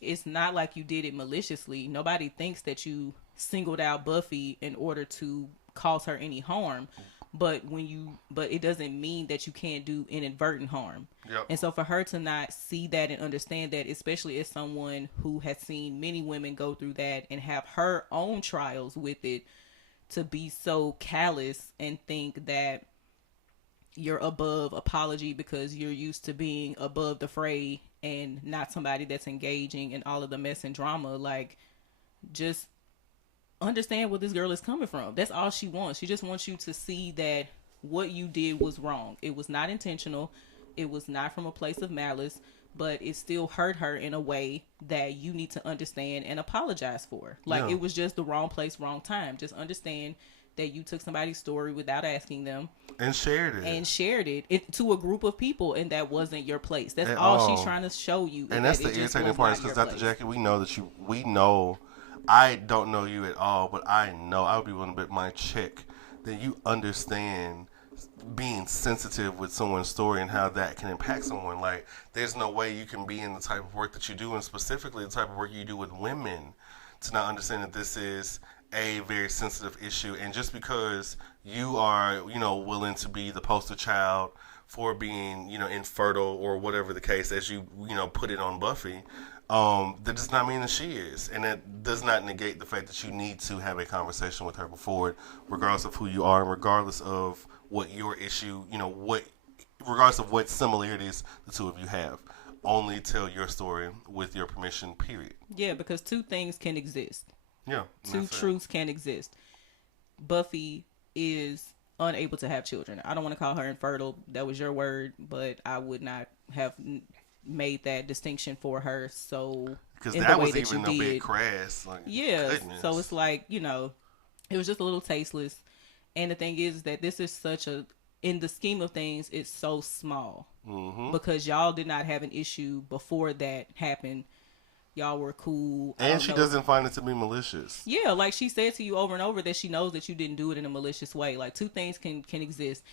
it's not like you did it maliciously. Nobody thinks that you singled out Buffy in order to cause her any harm. But it doesn't mean that you can't do inadvertent harm. Yep. And so for her to not see that and understand that, especially as someone who has seen many women go through that and have her own trials with it, to be so callous and think that you're above apology because you're used to being above the fray and not somebody that's engaging in all of the mess and drama. Like, just understand where this girl is coming from. That's all she wants. She just wants you to see that what you did was wrong. It was not intentional. It was not from a place of malice, but it still hurt her in a way that you need to understand and apologize for. Like, it was just the wrong place, wrong time. Just understand that you took somebody's story without asking them and shared it to a group of people, and that wasn't your place. That's all she's trying to show you. And that's the irritating part, because Dr. Jackie, we know I don't know you at all, but I know I would be willing to bet my check that you understand being sensitive with someone's story and how that can impact someone. Like, there's no way you can be in the type of work that you do, and specifically the type of work you do with women, to not understand that this is a very sensitive issue. And just because you are, willing to be the poster child for being, infertile or whatever the case, as you put it on Buffy, that does not mean that she is. And that does not negate the fact that you need to have a conversation with her before it, regardless of who you are, and regardless of what your issue, regardless of what similarities the two of you have. Only tell your story with your permission, period. Yeah, because two things can exist. Yeah. Two truths can exist. Buffy is unable to have children. I don't want to call her infertile. That was your word, but I would not have made that distinction for her. So, because that was even a bit crass. Like, yeah. Goodness. So it's like, it was just a little tasteless. And the thing is that this is such in the scheme of things, it's so small. Mm-hmm. Because y'all did not have an issue before that happened. Y'all were cool. And she doesn't find it to be malicious. Yeah, like she said to you over and over that she knows that you didn't do it in a malicious way. Like, two things can exist.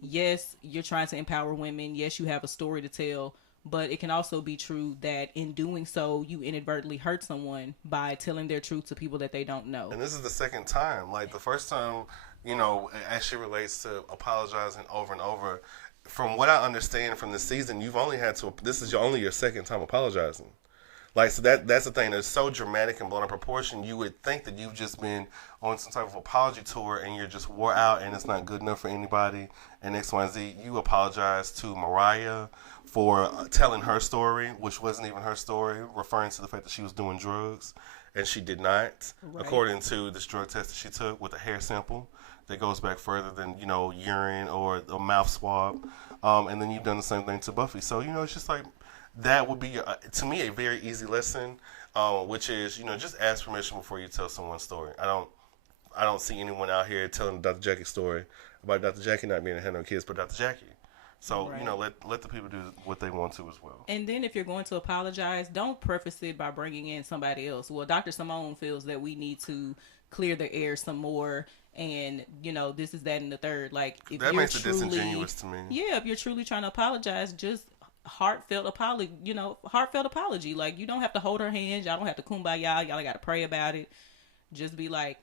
Yes, you're trying to empower women. Yes, you have a story to tell. But it can also be true that in doing so, you inadvertently hurt someone by telling their truth to people that they don't know. And this is the second time. Like, the first time, as she relates to apologizing over and over, from what I understand from the season, this is only your second time apologizing. Like, so that's the thing. It's so dramatic and blown out of proportion. You would think that you've just been on some type of apology tour and you're just wore out and it's not good enough for anybody and X, Y, and Z. You apologize to Mariah for telling her story, which wasn't even her story, referring to the fact that she was doing drugs, and she did not, according to this drug test that she took with a hair sample that goes back further than, urine or a mouth swab. And then you've done the same thing to Buffy. So, it's just like, that would be, to me, a very easy lesson, which is, just ask permission before you tell someone's story. I don't see anyone out here telling Dr. Jackie's story about Dr. Jackie not being a had no kids, but Dr. Jackie. So, let the people do what they want to as well. And then if you're going to apologize, don't preface it by bringing in somebody else. Well, Dr. Simone feels that we need to clear the air some more, and, this is that and the third. Like, if that makes it disingenuous to me. Yeah, if you're truly trying to apologize, just heartfelt apology. Like, you don't have to hold her hand. Y'all don't have to kumbaya. Y'all got to pray about it. Just be like,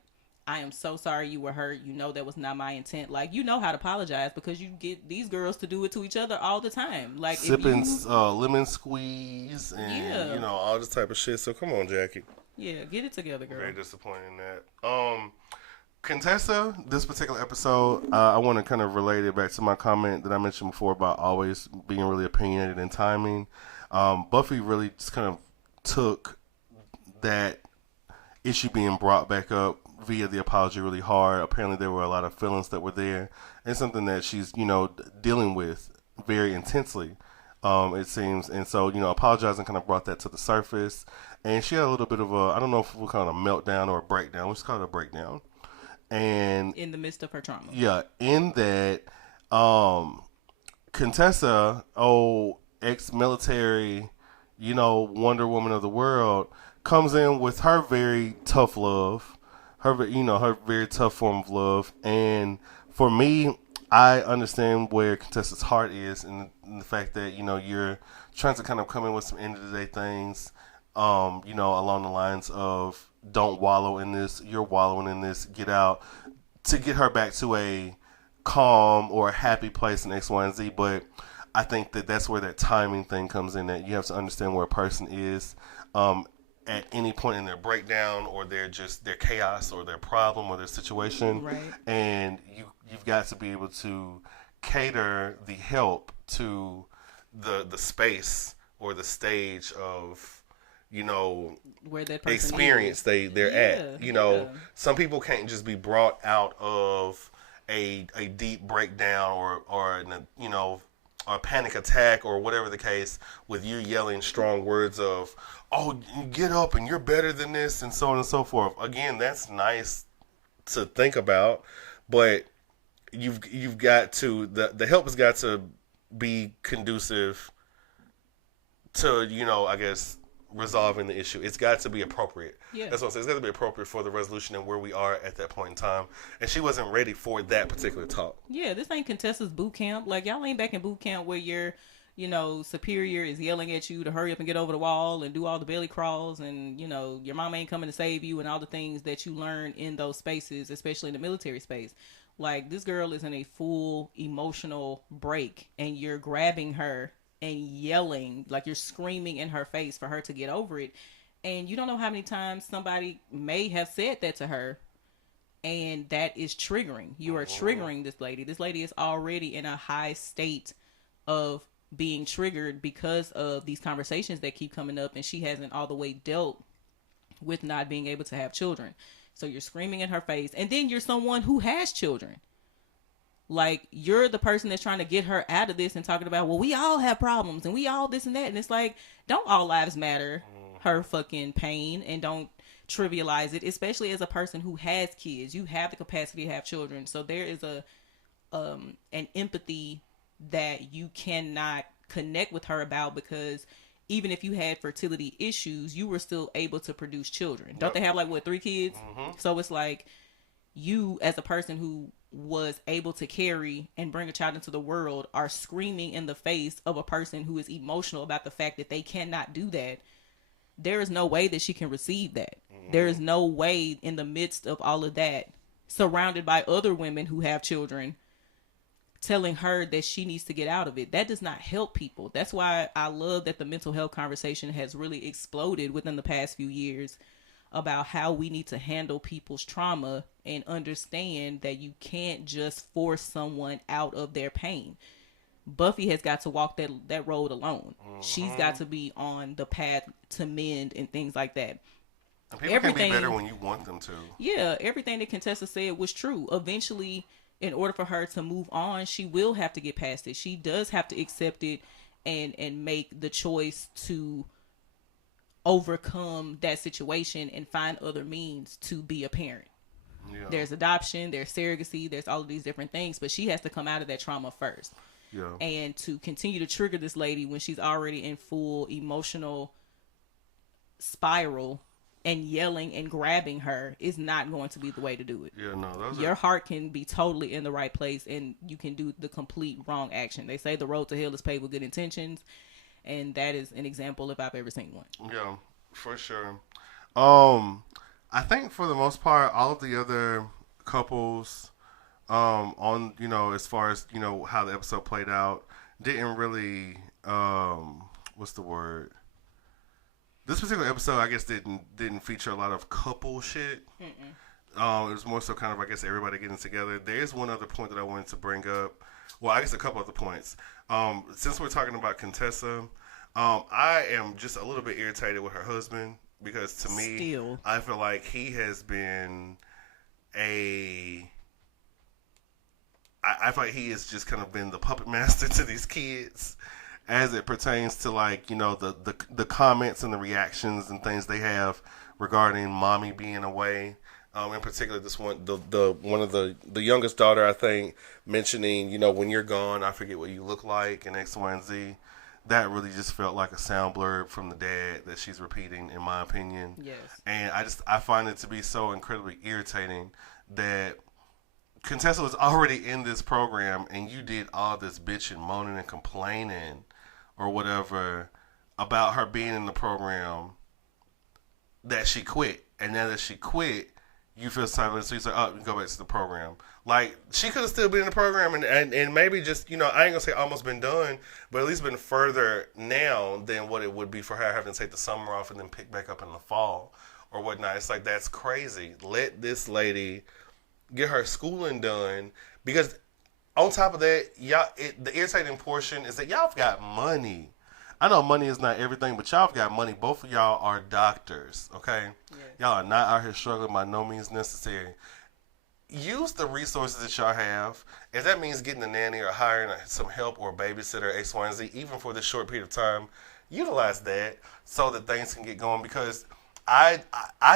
I am so sorry you were hurt. That was not my intent. Like, how to apologize because you get these girls to do it to each other all the time. Like, sipping lemon squeeze and all this type of shit. So come on, Jackie. Yeah, get it together, girl. Very disappointed in that. Contessa, this particular episode, I want to kind of relate it back to my comment that I mentioned before about always being really opinionated in timing. Buffy really just kind of took that issue being brought back up via the apology really hard. Apparently there were a lot of feelings that were there, and something that she's, dealing with very intensely, it seems. And so, apologizing kind of brought that to the surface. And she had a little bit of I don't know if we'll call it a meltdown or a breakdown. Let's call it a breakdown. And in the midst of her trauma. Yeah, in that, Contessa, ex-military, Wonder Woman of the world, comes in with her very tough love, her very tough form of love. And for me, I understand where Contessa's heart is, in the fact that, you're trying to kind of come in with some end of the day things, along the lines of, don't wallow in this, you're wallowing in this, get out, to get her back to a calm or a happy place in X, Y, and Z. But I think that that's where that timing thing comes in, that you have to understand where a person is at any point in their breakdown or their chaos or their problem or their situation. Right. And you've got to be able to cater the help to the space or the stage of, you know, where that person experience they're at. You know, some people can't just be brought out of a deep breakdown or you know, a panic attack or whatever the case with you yelling strong words of, oh, get up and you're better than this and so on and so forth. Again, that's nice to think about, but you've got to, the help has got to be conducive to, you know, I guess, resolving the issue. It's got to be appropriate. Yeah. That's what I'm saying. It's got to be appropriate for the resolution and where we are at that point in time. And she wasn't ready for that particular talk. Yeah, this ain't Contessa's boot camp. Like, y'all ain't back in boot camp where your, you know, superior is yelling at you to hurry up and get over the wall and do all the belly crawls, and, you know, your mom ain't coming to save you, and all the things that you learn in those spaces, especially in the military space. Like, this girl is in a full emotional break, and you're grabbing her and yelling, like you're screaming in her face for her to get over it. And you don't know how many times somebody may have said that to her, and that is triggering. You are triggering this lady. This lady is already in a high state of being triggered because of these conversations that keep coming up, and she hasn't all the way dealt with not being able to have children. So you're screaming in her face, and then you're someone who has children. Like, you're the person that's trying to get her out of this and talking about, well, we all have problems and we all this and that. And it's like, don't all lives matter her fucking pain, and don't trivialize it, especially as a person who has kids. You have the capacity to have children. So there is an empathy that you cannot connect with her about, because even if you had fertility issues, you were still able to produce children. Don't they have, like, what, 3 kids? So it's like, you as a person who was able to carry and bring a child into the world are screaming in the face of a person who is emotional about the fact that they cannot do that. There is no way that she can receive that. There is no way, in the midst of all of that, surrounded by other women who have children, telling her that she needs to get out of it. That does not help people. That's why I love that the mental health conversation has really exploded within the past few years, about how we need to handle people's trauma and understand that you can't just force someone out of their pain. Buffy has got to walk that road alone. She's got to be on the path to mend and things like that. And people can be better when you want them to. Yeah, everything that Contessa said was true. Eventually, in order for her to move on, she will have to get past it. She does have to accept it and make the choice to overcome that situation and find other means to be a parent. Yeah. There's adoption, there's surrogacy, there's all of these different things, but she has to come out of that trauma first. Yeah. And to continue to trigger this lady when she's already in full emotional spiral and yelling and grabbing her is not going to be the way to do it. Yeah, no, your heart can be totally in the right place, and you can do the complete wrong action. They say the road to hell is paved with good intentions, and that is an example if I've ever seen one. Yeah, for sure. I think for the most part, all of the other couples, on, you know, as far as, you know, how the episode played out, didn't really, what's the word? This particular episode, I guess, didn't feature a lot of couple shit. It was more so kind of, I guess, everybody getting together. There is one other point that I wanted to bring up. Well, I guess a couple other points. Since we're talking about Contessa, I am just a little bit irritated with her husband, because to me, I feel like he has been I feel like he has just kind of been the puppet master to these kids as it pertains to, like, you know, the comments and the reactions and things they have regarding mommy being away. In particular, this one, one of the youngest daughter, I think, mentioning, you know, when you're gone, I forget what you look like, and X, Y, and Z. That really just felt like a sound blurb from the dad that she's repeating, in my opinion. Yes. And I find it to be so incredibly irritating that Contessa was already in this program, and you did all this bitching, moaning, and complaining, or whatever, about her being in the program, that she quit. And now that she quit, you feel silent, so you say, oh, go back to the program. Like, she could have still been in the program and maybe just, you know, I ain't going to say almost been done, but at least been further now than what it would be for her having to take the summer off and then pick back up in the fall or whatnot. It's like, that's crazy. Let this lady get her schooling done, because on top of that, y'all, the irritating portion is that y'all have got money. I know money is not everything, but y'all have got money. Both of y'all are doctors, okay? Yes. Y'all are not out here struggling by no means necessary. Use the resources that y'all have. If that means getting a nanny or hiring some help or a babysitter, X, Y, and Z, even for this short period of time, utilize that so that things can get going. Because I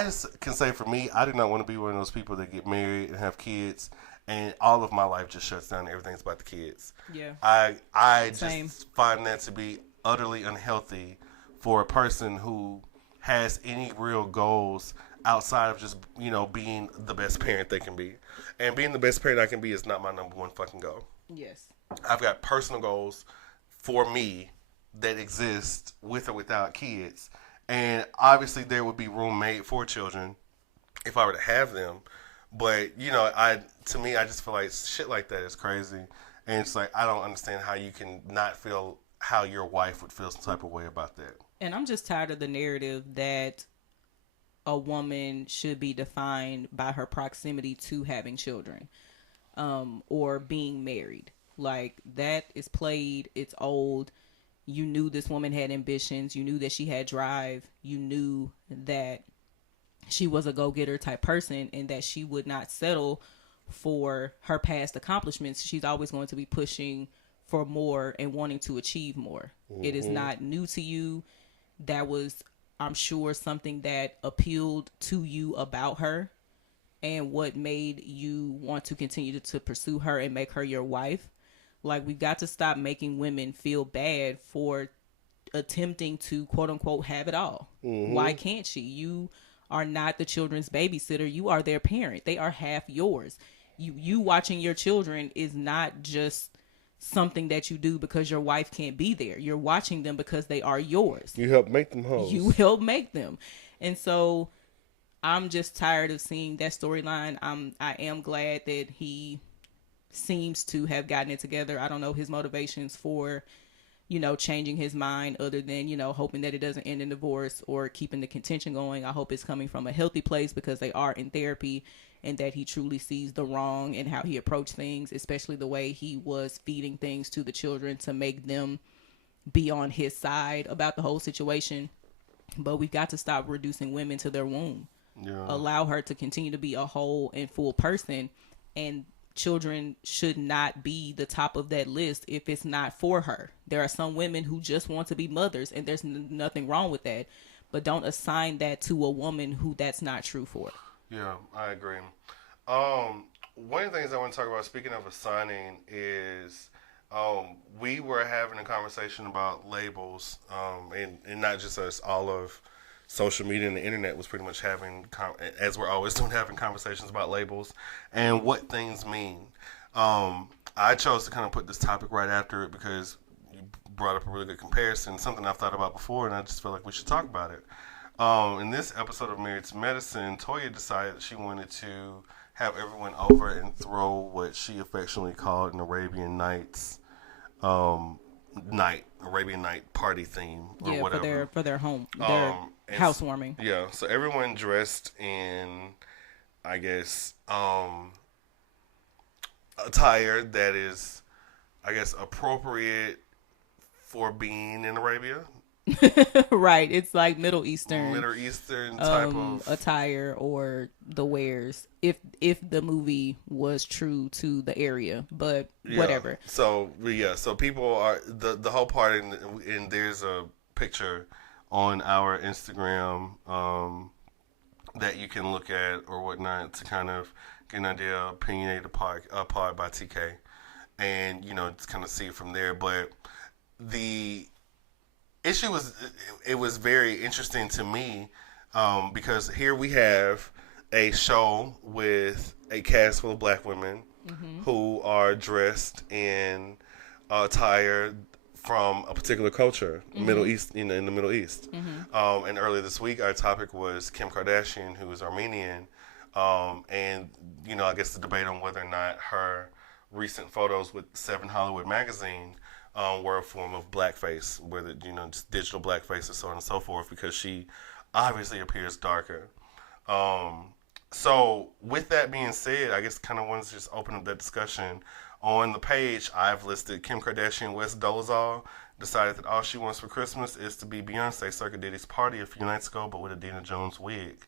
just can say for me, I do not want to be one of those people that get married and have kids and all of my life just shuts down and everything's about the kids. Yeah. I Same. just find that to be utterly unhealthy for a person who has any real goals outside of just, being the best parent they can be. And being the best parent I can be is not my number one fucking goal. Yes. I've got personal goals for me that exist with or without kids. And obviously there would be room made for children if I were to have them. But, to me, I just feel like shit like that is crazy. And it's like, I don't understand how you can not feel how your wife would feel some type of way about that. And I'm just tired of the narrative that a woman should be defined by her proximity to having children, or being married. Like, that is played. It's old. You knew this woman had ambitions. You knew that she had drive. You knew that she was a go-getter type person and that she would not settle for her past accomplishments. She's always going to be pushing for more and wanting to achieve more. Mm-hmm. It is not new to you. That was, I'm sure, something that appealed to you about her and what made you want to continue to pursue her and make her your wife. Like, we've got to stop making women feel bad for attempting to, quote unquote, have it all. Mm-hmm. Why can't she? You are not the children's babysitter. You are their parent. They are half yours. You watching your children is not just something that you do because your wife can't be there. You're watching them because they are yours. You help make them hoes. You help make them. And so I'm just tired of seeing that storyline. I am glad that he seems to have gotten it together. I don't know his motivations for, changing his mind other than, hoping that it doesn't end in divorce or keeping the contention going. I hope it's coming from a healthy place because they are in therapy and that he truly sees the wrong and how he approached things, especially the way he was feeding things to the children to make them be on his side about the whole situation. But we've got to stop reducing women to their womb. Yeah. Allow her to continue to be a whole and full person, and children should not be the top of that list if it's not for her. There are some women who just want to be mothers, and there's nothing wrong with that, but don't assign that to a woman who that's not true for. Yeah, I agree. One of the things I want to talk about, speaking of assigning, is we were having a conversation about labels, and not just us, all of social media and the internet was pretty much having, as we're always doing, having conversations about labels and what things mean. I chose to kind of put this topic right after it because you brought up a really good comparison, something I've thought about before, and I just feel like we should talk about it. In this episode of Married to Medicine, Toya decided she wanted to have everyone over and throw what she affectionately called an Arabian Night party theme or whatever. for their home, their housewarming. Yeah, so everyone dressed in, I guess, attire that is, I guess, appropriate for being in Arabia. Right, it's like Middle Eastern type of attire or the wares if the movie was true to the area, but whatever. So people are the whole part, and there's a picture on our Instagram that you can look at or whatnot to kind of get an idea of Opinionated pod by TK, and just kind of see it from there. But the issue was very interesting to me because here we have a show with a cast full of black women who are dressed in attire from a particular culture, Middle East, in the Middle East. And earlier this week, our topic was Kim Kardashian, who is Armenian, and I guess the debate on whether or not her recent photos with 7 Hollywood magazine were a form of blackface, whether just digital blackface and so on and so forth, because she obviously appears darker. So with that being said, I guess kind of wanted to just open up that discussion. On the page, I've listed Kim Kardashian, West Dolezal. decided that all she wants for Christmas is to be Beyonce Circa Diddy's party a few nights ago, but with a Dina Jones wig.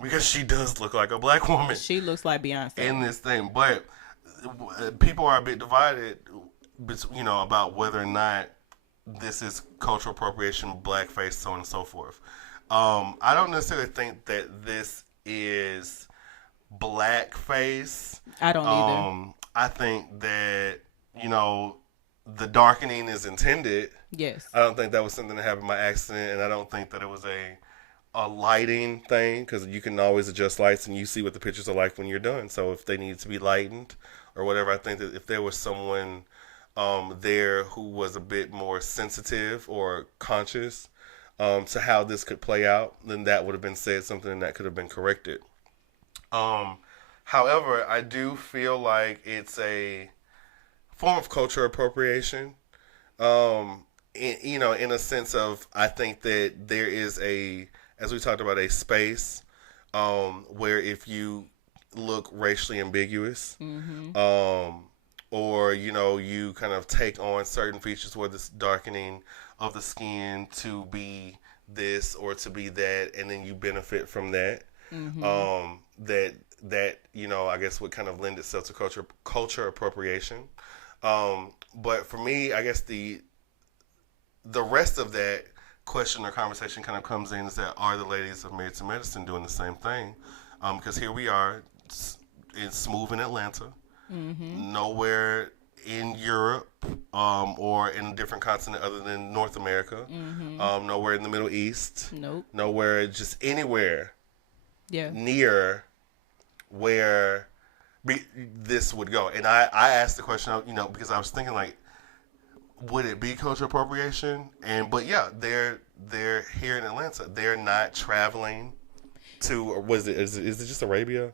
Because she does look like a black woman. She looks like Beyonce in this thing. But people are a bit divided, about whether or not this is cultural appropriation, blackface, so on and so forth. I don't necessarily think that this is blackface. I don't either. I think that, the darkening is intended. Yes. I don't think that was something that happened by accident, and I don't think that it was a lighting thing, because you can always adjust lights and you see what the pictures are like when you're done. So if they need to be lightened or whatever, I think that if there was someone there who was a bit more sensitive or conscious to how this could play out, then that would have been said something that could have been corrected. However, I do feel like it's a form of culture appropriation. In a sense of, I think that there is as we talked about, a space where if you look racially ambiguous, or you kind of take on certain features, whether it's darkening of the skin to be this or to be that, and then you benefit from that. That I guess would kind of lend itself to culture appropriation. But for me, I guess the rest of that question or conversation kind of comes in is that, are the ladies of Married to Medicine doing the same thing? Because here we are, it's smooth in Atlanta, nowhere in Europe or in a different continent other than North America, nowhere in the Middle East, nowhere, just anywhere near where this would go. And I asked the question, because I was thinking, like, would it be cultural appropriation? But yeah, they're here in Atlanta. They're not traveling to, or is it just Arabia?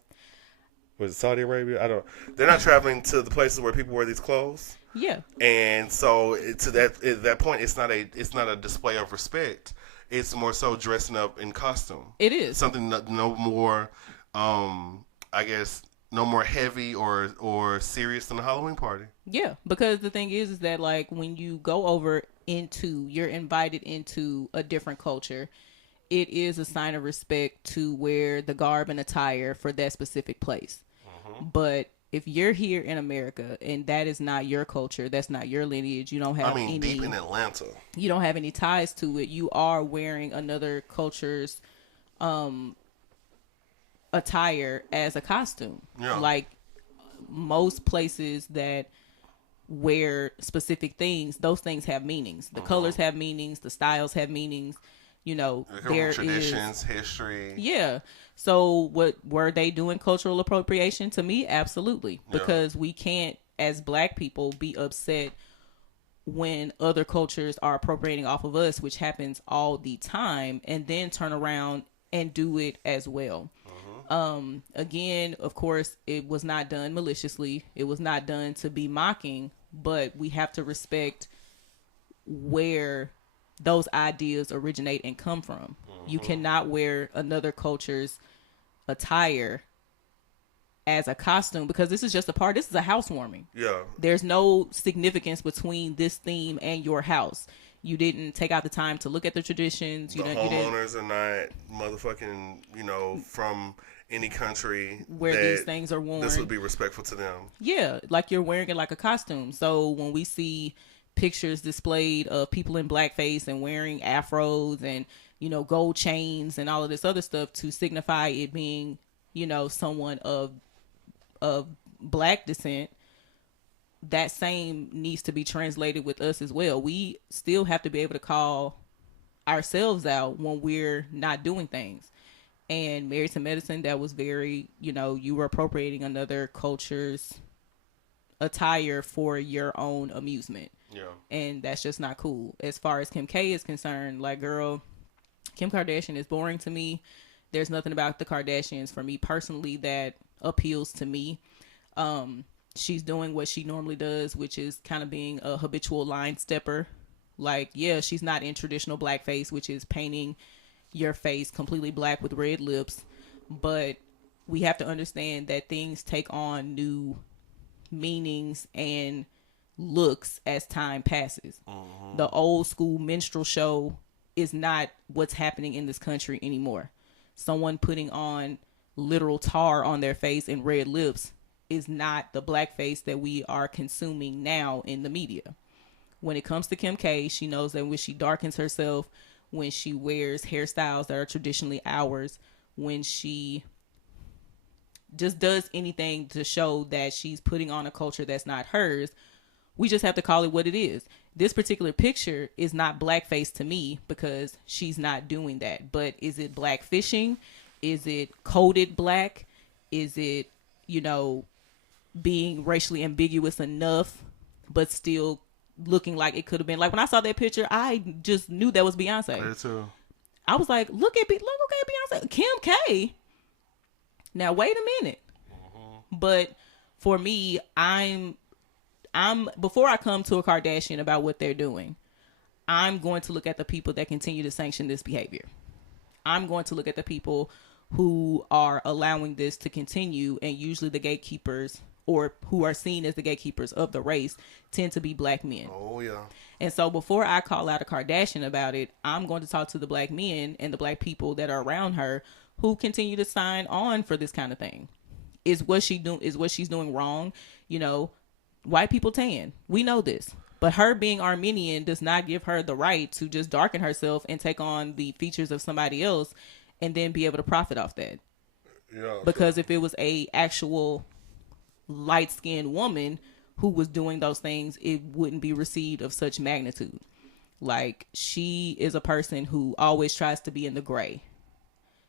Was it Saudi Arabia? They're not traveling to the places where people wear these clothes. Yeah. And so at that point, it's not a display of respect. It's more so dressing up in costume. It is something no more, I guess, no more heavy or serious than a Halloween party. Yeah, because the thing is that, like, when you go you're invited into a different culture, it is a sign of respect to wear the garb and attire for that specific place. But if you're here in America and that is not your culture, that's not your lineage, you don't have deep in Atlanta, you don't have any ties to it, you are wearing another culture's attire as a costume. Like most places that wear specific things, those things have meanings. The colors have meanings, the styles have meanings. There traditions, history. Yeah. So what were they doing cultural appropriation? To me, absolutely. Because we can't, as black people, be upset when other cultures are appropriating off of us, which happens all the time, and then turn around and do it as well. Again, of course, it was not done maliciously. It was not done to be mocking, but we have to respect where those ideas originate and come from. You cannot wear another culture's attire as a costume, because this is just this is a housewarming. Yeah. There's no significance between this theme and your house. You didn't take out the time to look at the traditions. Homeowners are not motherfucking, from any country where these things are worn. This would be respectful to them. Yeah, like you're wearing it like a costume. So when we see pictures displayed of people in blackface and wearing afros and, gold chains and all of this other stuff to signify it being, someone of black descent, that same needs to be translated with us as well. We still have to be able to call ourselves out when we're not doing things. And Married to Medicine, that was very, you were appropriating another culture's attire for your own amusement. Yeah. And that's just not cool. As far as Kim K is concerned, like, girl, Kim Kardashian is boring to me. There's nothing about the Kardashians for me personally that appeals to me. She's doing what she normally does, which is kind of being a habitual line stepper. Like, yeah, she's not in traditional blackface, which is painting your face completely black with red lips. But we have to understand that things take on new meanings and looks as time passes. The old school minstrel show is not what's happening in this country anymore. Someone putting on literal tar on their face and red lips is not the blackface that we are consuming now in the media. When it comes to Kim K, she knows that when she darkens herself, when she wears hairstyles that are traditionally ours, when she just does anything to show that she's putting on a culture that's not hers, we just have to call it what it is. This particular picture is not blackface to me because she's not doing that. But is it blackfishing? Is it coded black? Is it, being racially ambiguous enough, but still looking like it could have been? Like when I saw that picture, I just knew that was Beyonce. Me too. I was like, look at Beyonce. Kim K. Now wait a minute. But for me, I'm before I come to a Kardashian about what they're doing, I'm going to look at the people that continue to sanction this behavior. I'm going to look at the people who are allowing this to continue, and usually the gatekeepers, or who are seen as the gatekeepers of the race, tend to be black men. Oh, yeah. And so before I call out a Kardashian about it, I'm going to talk to the black men and the black people that are around her who continue to sign on for this kind of thing. Is what she's doing wrong? White people tan. We know this. But her being Armenian does not give her the right to just darken herself and take on the features of somebody else and then be able to profit off that. Yeah. Because if it was a actual light-skinned woman who was doing those things, it wouldn't be received of such magnitude. Like, she is a person who always tries to be in the gray.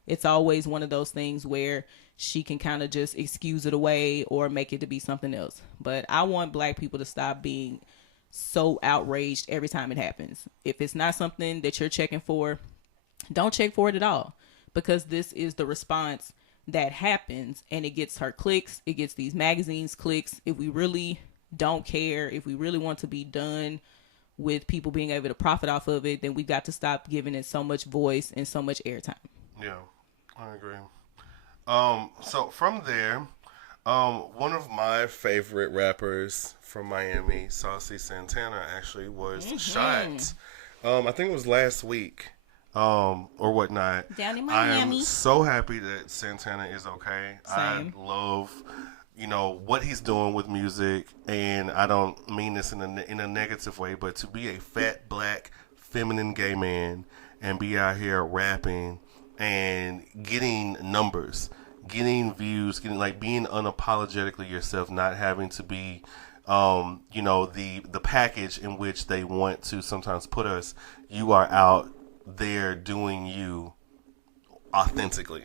It's always one of those things where she can kind of just excuse it away or make it to be something else. But I want black people to stop being so outraged every time it happens. If it's not something that you're checking for, don't check for it at all, because this is the response that happens, and it gets her clicks. It gets these magazines clicks. If we really don't care, if we really want to be done with people being able to profit off of it, then we've got to stop giving it so much voice and so much airtime. Yeah, I agree. So from there, one of my favorite rappers from Miami, Saucy Santana, actually was shot. I think it was last week, or whatnot. Down in I Miami. am so happy that Santana is okay. Same. I love, what he's doing with music, and I don't mean this in a negative way, but to be a fat, black, feminine gay man and be out here rapping and getting numbers, getting views, being unapologetically yourself, not having to be, the package in which they want to sometimes put us. You are out there doing you authentically.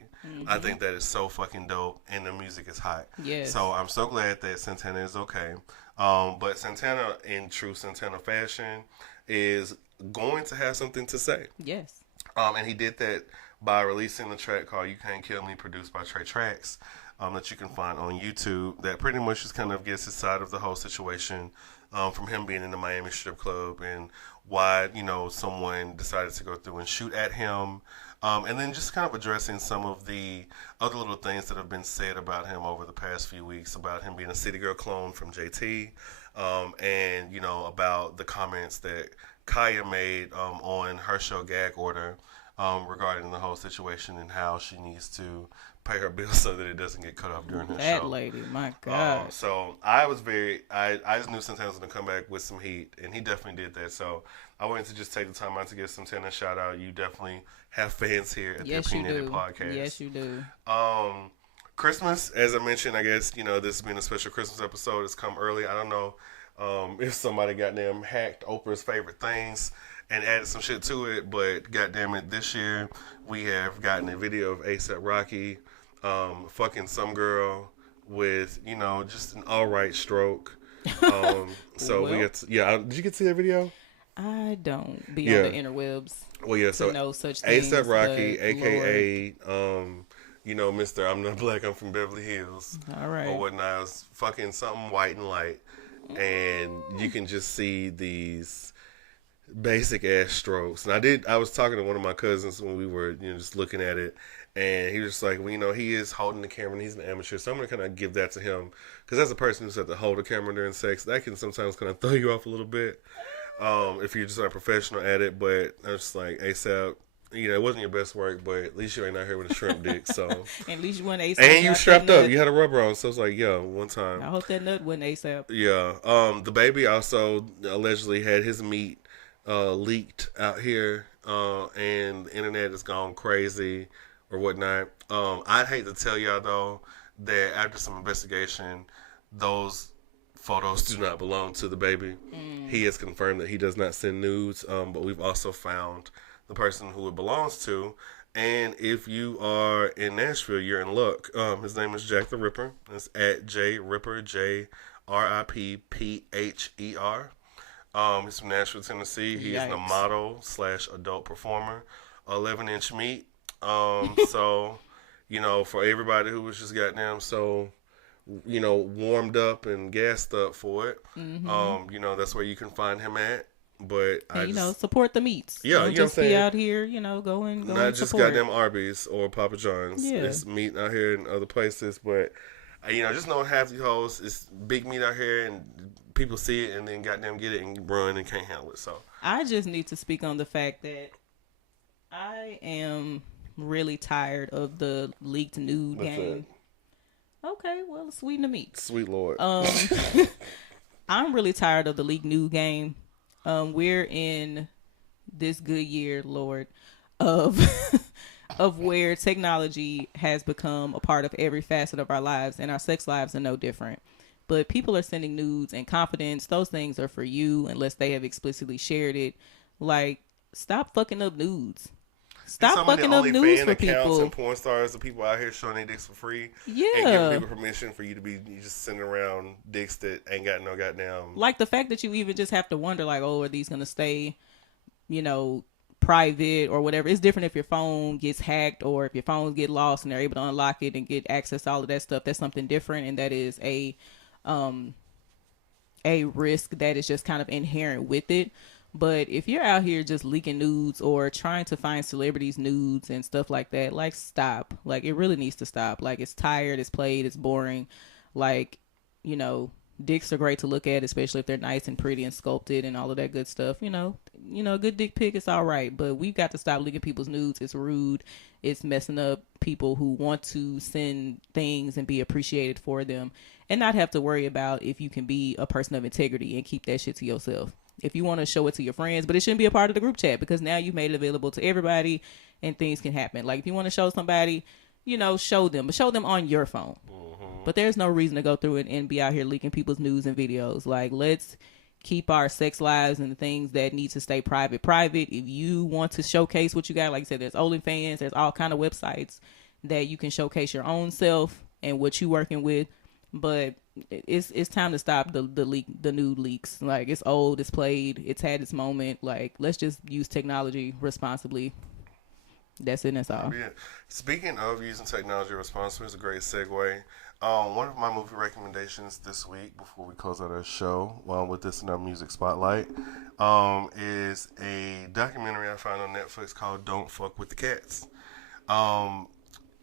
I think that is so fucking dope, and the music is hot. Yes. So I'm so glad that Santana is okay. But Santana, in true Santana fashion, is going to have something to say. Yes. And he did that by releasing the track called You Can't Kill Me, produced by Trey Tracks, that you can find on YouTube, that pretty much just kind of gets his side of the whole situation, from him being in the Miami strip club and why, someone decided to go through and shoot at him. And then just kind of addressing some of the other little things that have been said about him over the past few weeks, about him being a City Girl clone from JT, and, about the comments that Kaya made on her show Gag Order, regarding the whole situation and how she needs to pay her bills so that it doesn't get cut off during her show. That lady, my God. So I just knew Santana was going to come back with some heat, and he definitely did that. So I wanted to just take the time out to give Santana a shout out. You definitely have fans here at the Opinionated Podcast. Yes, you do. Christmas, as I mentioned, I guess, this being a special Christmas episode, it's come early. I don't know if somebody goddamn hacked Oprah's favorite things and added some shit to it, but goddamn it, this year we have gotten a video of A$AP Rocky fucking some girl with, just an alright stroke. So we got did you get to see that video? I don't be on the interwebs. Well, yeah, so know such things, A$AP Rocky, but aka Mr. I'm Not Black, I'm from Beverly Hills. All right. Or whatnot. It was fucking something white and light. And you can just see these basic ass strokes. And I was talking to one of my cousins when we were, just looking at it, And he was just like, well, you know, he is holding the camera and he's an amateur, so I'm going to kind of give that to him. Because as a person who's had to hold the camera during sex, that can sometimes kind of throw you off a little bit if you're just not professional at it. But I was just like, ASAP, you know, it wasn't your best work, but at least you ain't out here with a shrimp dick. So at least you went ASAP. And you strapped up. You had a rubber on. So it's like, yeah, one time. I hope that nut wasn't ASAP. Yeah. The baby also allegedly had his meat leaked out here, and the internet has gone crazy or whatnot. I'd hate to tell y'all though that after some investigation, those photos do not belong to the baby. He has confirmed that he does not send nudes, but we've also found the person who it belongs to. And if you are in Nashville, you're in luck. His name is Jack the Ripper. It's at J Ripper, JRIPPHER. He's from Nashville, Tennessee. He is a model / adult performer. 11-inch meat. So, you know, for everybody who was just goddamn so, you know, warmed up and gassed up for it, you know, that's where you can find him at. But and, you know, support the meats. Yeah, don't you know just what I'm be saying? out here, you know, going not just support. goddamn Arby's or Papa John's. Yeah. It's meat out here in other places, but you know, just knowing half these hoes, it's big meat out here, and people see it and then goddamn get it and run and can't handle it. So I just need to speak on the fact that I am really tired of the leaked nude game. Okay, well, sweeten the meat. Sweet Lord. I'm really tired of the leaked nude game. We're in this good year, Lord, of of where technology has become a part of every facet of our lives, and our sex lives are no different. But people are sending nudes and confidence. Those things are for you unless they have explicitly shared it. Like, stop fucking up nudes. Stop fucking up nudes for people. And porn stars, the people out here showing their dicks for free. Yeah. And giving people permission for you to be just sending around dicks that ain't got no goddamn. Like the fact that you even just have to wonder, like, oh, are these going to stay, you know, private or whatever. It's different if your phone gets hacked or if your phones get lost and they're able to unlock it and get access to all of that stuff. That's something different, and that is a risk that is just kind of inherent with it. But if you're out here just leaking nudes or trying to find celebrities' nudes and stuff like that, like, stop. Like, it really needs to stop. Like, it's tired, it's played, it's boring. Like, you know, dicks are great to look at, especially if they're nice and pretty and sculpted and all of that good stuff. You know, a good dick pic is all right, but we've got to stop leaking people's nudes. It's rude. It's messing up people who want to send things and be appreciated for them and not have to worry about if you can be a person of integrity and keep that shit to yourself. If you want to show it to your friends, but it shouldn't be a part of the group chat because now you've made it available to everybody and things can happen. Like, if you want to show somebody, you know, show them, but show them on your phone. But there's no reason to go through it and be out here leaking people's news and videos. Like, let's keep our sex lives and the things that need to stay private. If you want to showcase what you got, like I said, there's OnlyFans, there's all kind of websites that you can showcase your own self and what you working with. But it's time to stop the nude leaks. Like, it's old, it's played, it's had its moment. Like, let's just use technology responsibly. That's it, and that's all. Yeah. Speaking of using technology responsibly, is a great segue. One of my movie recommendations this week, before we close out our show, with this in our music spotlight, is a documentary I found on Netflix called "Don't Fuck with the Cats."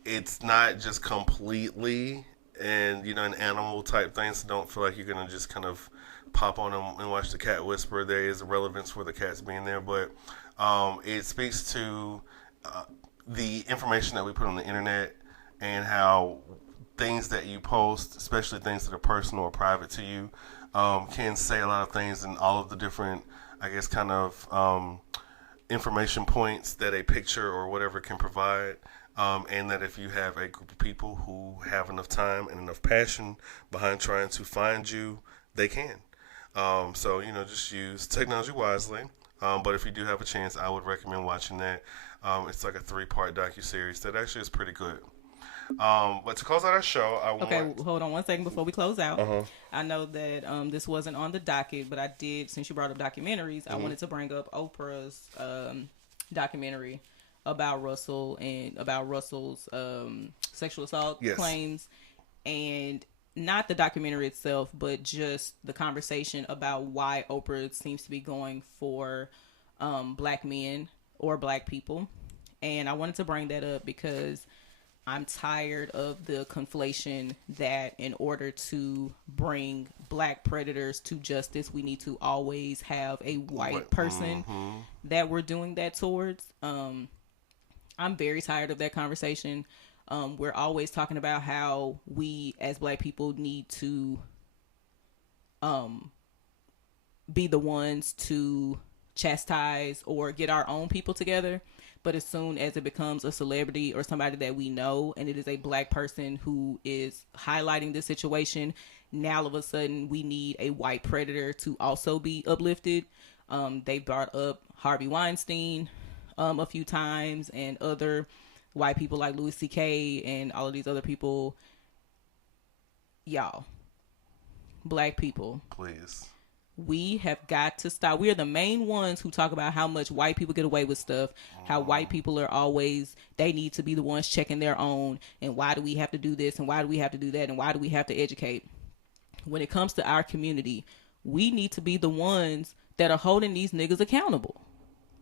It's not just completely and an animal type thing, so don't feel like you're gonna just kind of pop on them and watch the cat whisper. There is a relevance for the cats being there, but it speaks to the information that we put on the internet and how things that you post, especially things that are personal or private to you, can say a lot of things, and all of the different, I guess, kind of information points that a picture or whatever can provide. And that if you have a group of people who have enough time and enough passion behind trying to find you, they can. So, just use technology wisely. But if you do have a chance, I would recommend watching that. It's like a 3-part docuseries that actually is pretty good. But to close out our show, hold on one second before we close out. I know that this wasn't on the docket, but I did, since you brought up documentaries, I wanted to bring up Oprah's documentary about Russell and about Russell's sexual assault claims, and not the documentary itself, but just the conversation about why Oprah seems to be going for black men or black people. And I wanted to bring that up because I'm tired of the conflation that in order to bring black predators to justice, we need to always have a white person that we're doing that towards. I'm very tired of that conversation. We're always talking about how we as black people need to be the ones to chastise or get our own people together. But as soon as it becomes a celebrity or somebody that we know, and it is a black person who is highlighting this situation, now all of a sudden we need a white predator to also be uplifted. They brought up Harvey Weinstein a few times, and other white people like Louis C.K. and all of these other people. Y'all, black people, please. We have got to stop. We are the main ones who talk about how much white people get away with stuff, how white people are always, they need to be the ones checking their own, and why do we have to do this, and why do we have to do that, and why do we have to educate? When it comes to our community, we need to be the ones that are holding these niggas accountable.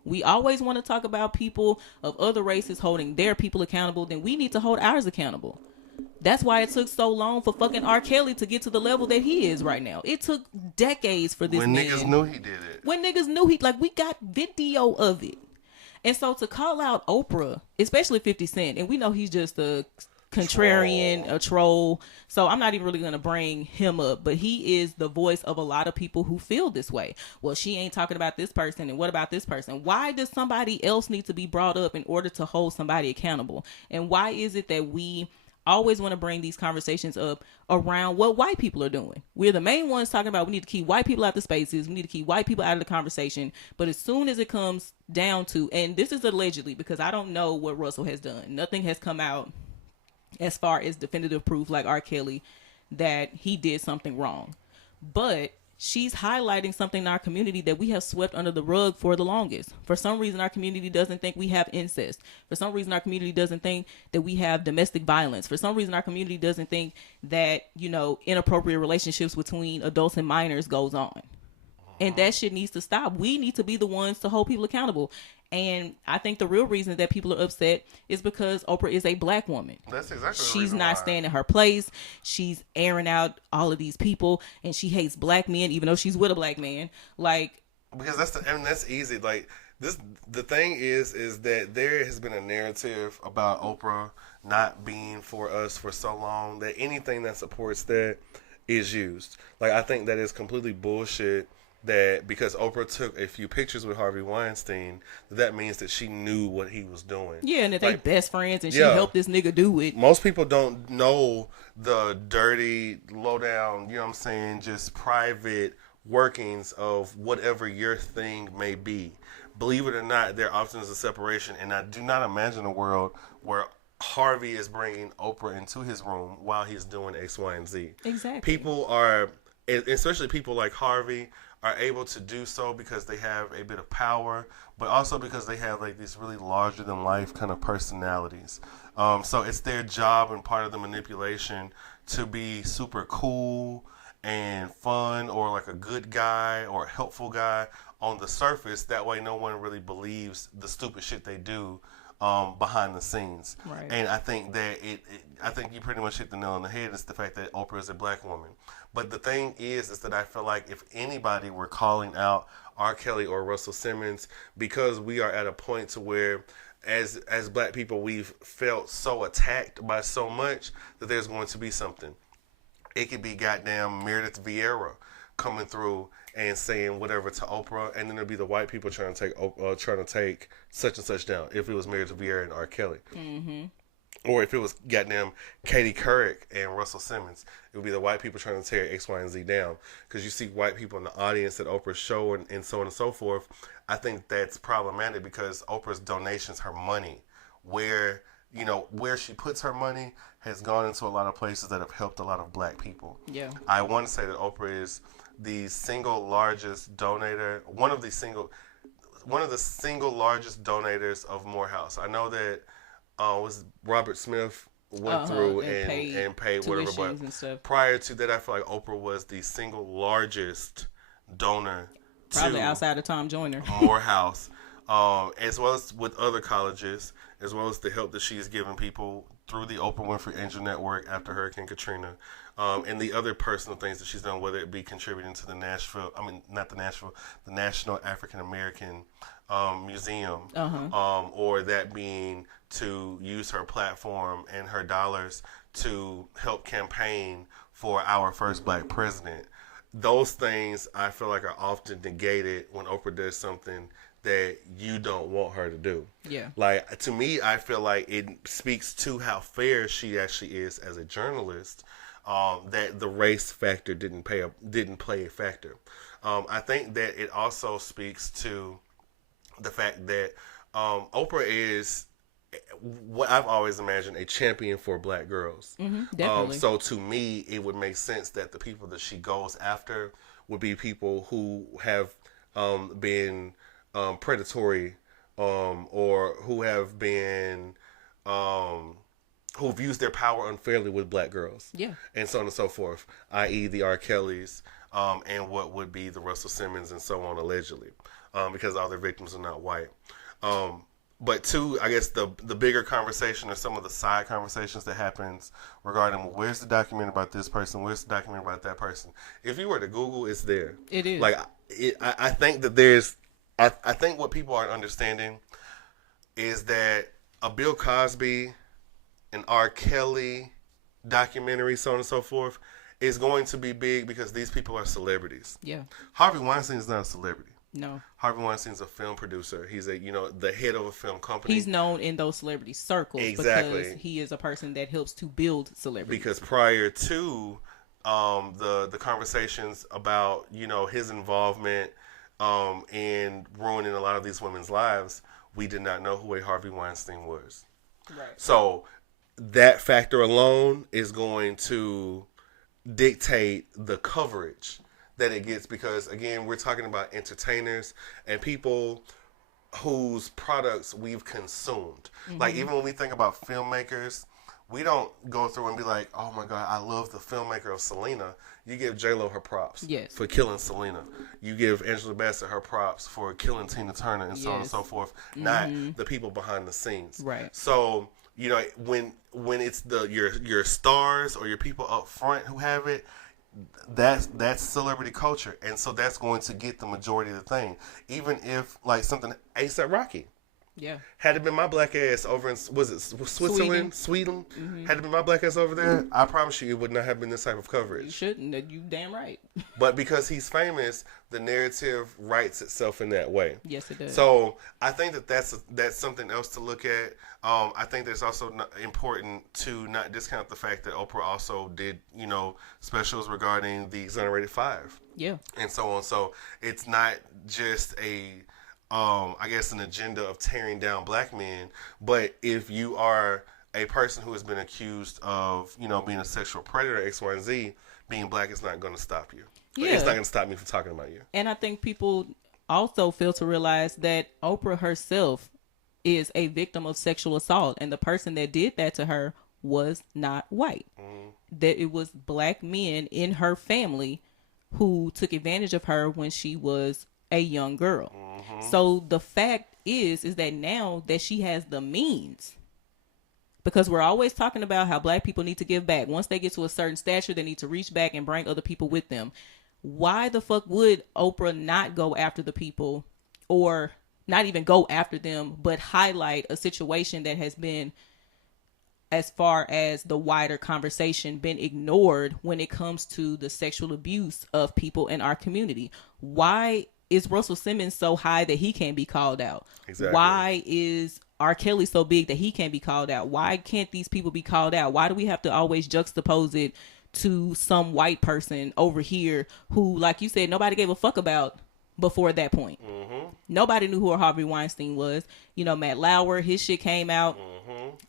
We always want to talk about people of other races holding their people accountable, then we need to hold ours accountable. That's why it took so long for fucking R. Kelly to get to the level that he is right now. It took decades for this man. When niggas knew he did it. When niggas knew he, like, we got video of it. And so to call out Oprah, especially 50 Cent, and we know he's just a contrarian, a troll. So I'm not even really going to bring him up, but he is the voice of a lot of people who feel this way. Well, she ain't talking about this person, and what about this person? Why does somebody else need to be brought up in order to hold somebody accountable? And why is it that we always want to bring these conversations up around what white people are doing? We're the main ones talking about we need to keep white people out the spaces. We need to keep white people out of the conversation. But as soon as it comes down to, and this is allegedly because I don't know what Russell has done. Nothing has come out as far as definitive proof like R. Kelly that he did something wrong. But she's highlighting something in our community that we have swept under the rug for the longest. For some reason, our community doesn't think we have incest. For some reason, our community doesn't think that we have domestic violence. For some reason, our community doesn't think that, you know, inappropriate relationships between adults and minors goes on. And that shit needs to stop. We need to be the ones to hold people accountable. And I think the real reason that people are upset is because Oprah is a black woman. That's exactly She's not staying in her place. She's airing out all of these people, and she hates black men, even though she's with a black man. Like, because that's easy. Like this, the thing is that there has been a narrative about Oprah not being for us for so long that anything that supports that is used. Like, I think that is completely bullshit. That because Oprah took a few pictures with Harvey Weinstein, that means that she knew what he was doing. Yeah, and that they best friends, and she helped this nigga do it. Most people don't know the dirty, low down, you know what I'm saying, just private workings of whatever your thing may be. Believe it or not, there often is a separation, and I do not imagine a world where Harvey is bringing Oprah into his room while he's doing X, Y, and Z. Exactly. People are, especially people like Harvey, are able to do so because they have a bit of power, but also because they have like these really larger than life kind of personalities. So it's their job and part of the manipulation to be super cool and fun, or like a good guy or a helpful guy on the surface. That way no one really believes the stupid shit they do behind the scenes. Right. And I think that I think you pretty much hit the nail on the head. It's the fact that Oprah is a black woman. But the thing is that I feel like if anybody were calling out R. Kelly or Russell Simmons, because we are at a point to where as black people, we've felt so attacked by so much that there's going to be something. It could be goddamn Meredith Vieira coming through and saying whatever to Oprah, and then there'll be the white people trying to take such and such down. If it was Meredith Vieira and R. Kelly. Mm-hmm. Or if it was goddamn Katie Couric and Russell Simmons, it would be the white people trying to tear X, Y, and Z down. Because you see white people in the audience at Oprah's show and so on and so forth. I think that's problematic because Oprah's donations, her money, where she puts her money has gone into a lot of places that have helped a lot of black people. Yeah. I want to say that Oprah is the single largest donator, one of the single largest donators of Morehouse. I know that was Robert Smith went through and paid whatever, but prior to that, I feel like Oprah was the single largest donor, probably outside of Tom Joyner, Morehouse, as well as with other colleges, as well as the help that she has given people through the Oprah Winfrey Angel Network after Hurricane Katrina, and the other personal things that she's done, whether it be contributing to the National African American Museum, or that being to use her platform and her dollars to help campaign for our first black president. Those things I feel like are often negated when Oprah does something that you don't want her to do. Yeah. Like, to me, I feel like it speaks to how fair she actually is as a journalist, that the race factor didn't play a factor. I think that it also speaks to the fact that Oprah is what I've always imagined, a champion for black girls. Definitely. So to me, it would make sense that the people that she goes after would be people who have been predatory, or who have been who've used their power unfairly with black girls. Yeah. And so on and so forth, i.e. the R. Kellys, and what would be the Russell Simmons and so on, allegedly, because all their victims are not white. But two, I guess the bigger conversation, or some of the side conversations that happens regarding, where's the documentary about this person, where's the documentary about that person. If you were to Google, it's there. It is. Like, I think that there's, I think what people aren't understanding is that a Bill Cosby, an R. Kelly documentary, so on and so forth, is going to be big because these people are celebrities. Yeah. Harvey Weinstein is not a celebrity. No. Harvey Weinstein's a film producer. He's the head of a film company. He's known in those celebrity circles because he is a person that helps to build celebrities. Because prior to the conversations about, his involvement in ruining a lot of these women's lives, we did not know who a Harvey Weinstein was. Right. So that factor alone is going to dictate the coverage that it gets, because again, we're talking about entertainers and people whose products we've consumed. Like, even when we think about filmmakers, we don't go through and be like, oh my God, I love the filmmaker of Selena. You give J-Lo her props for killing Selena. You give Angela Bassett her props for killing Tina Turner, and so on and so forth. Not the people behind the scenes. Right. So, when it's your stars or your people up front who have it, that's celebrity culture, and so that's going to get the majority of the thing. Even if, like, something A$AP Rocky, had it been my black ass over in, was it Switzerland, Sweden, had it been my black ass over there, I promise you it would not have been this type of coverage. You shouldn't. You damn right. But because he's famous, the narrative writes itself in that way. Yes, it does. So I think that's something else to look at. I think that it's also important to not discount the fact that Oprah also did, specials regarding the Exonerated Five. Yeah. And so on. So it's not just I guess, an agenda of tearing down black men, but if you are a person who has been accused of, being a sexual predator, X, Y, and Z, being black is not going to stop you. Yeah. It's not going to stop me from talking about you. And I think people also fail to realize that Oprah herself is a victim of sexual assault, and the person that did that to her was not white. That it was black men in her family who took advantage of her when she was a young girl. So the fact is that now that she has the means, because we're always talking about how black people need to give back. Once they get to a certain stature, they need to reach back and bring other people with them. Why the fuck would Oprah not go after the people, or not even go after them, but highlight a situation that has been, as far as the wider conversation, been ignored when it comes to the sexual abuse of people in our community? Why is Russell Simmons so high that he can't be called out? Exactly. Why is R. Kelly so big that he can't be called out? Why can't these people be called out? Why do we have to always juxtapose it to some white person over here who, like you said, nobody gave a fuck about before that point? Nobody knew who Harvey Weinstein was. Matt Lauer, his shit came out.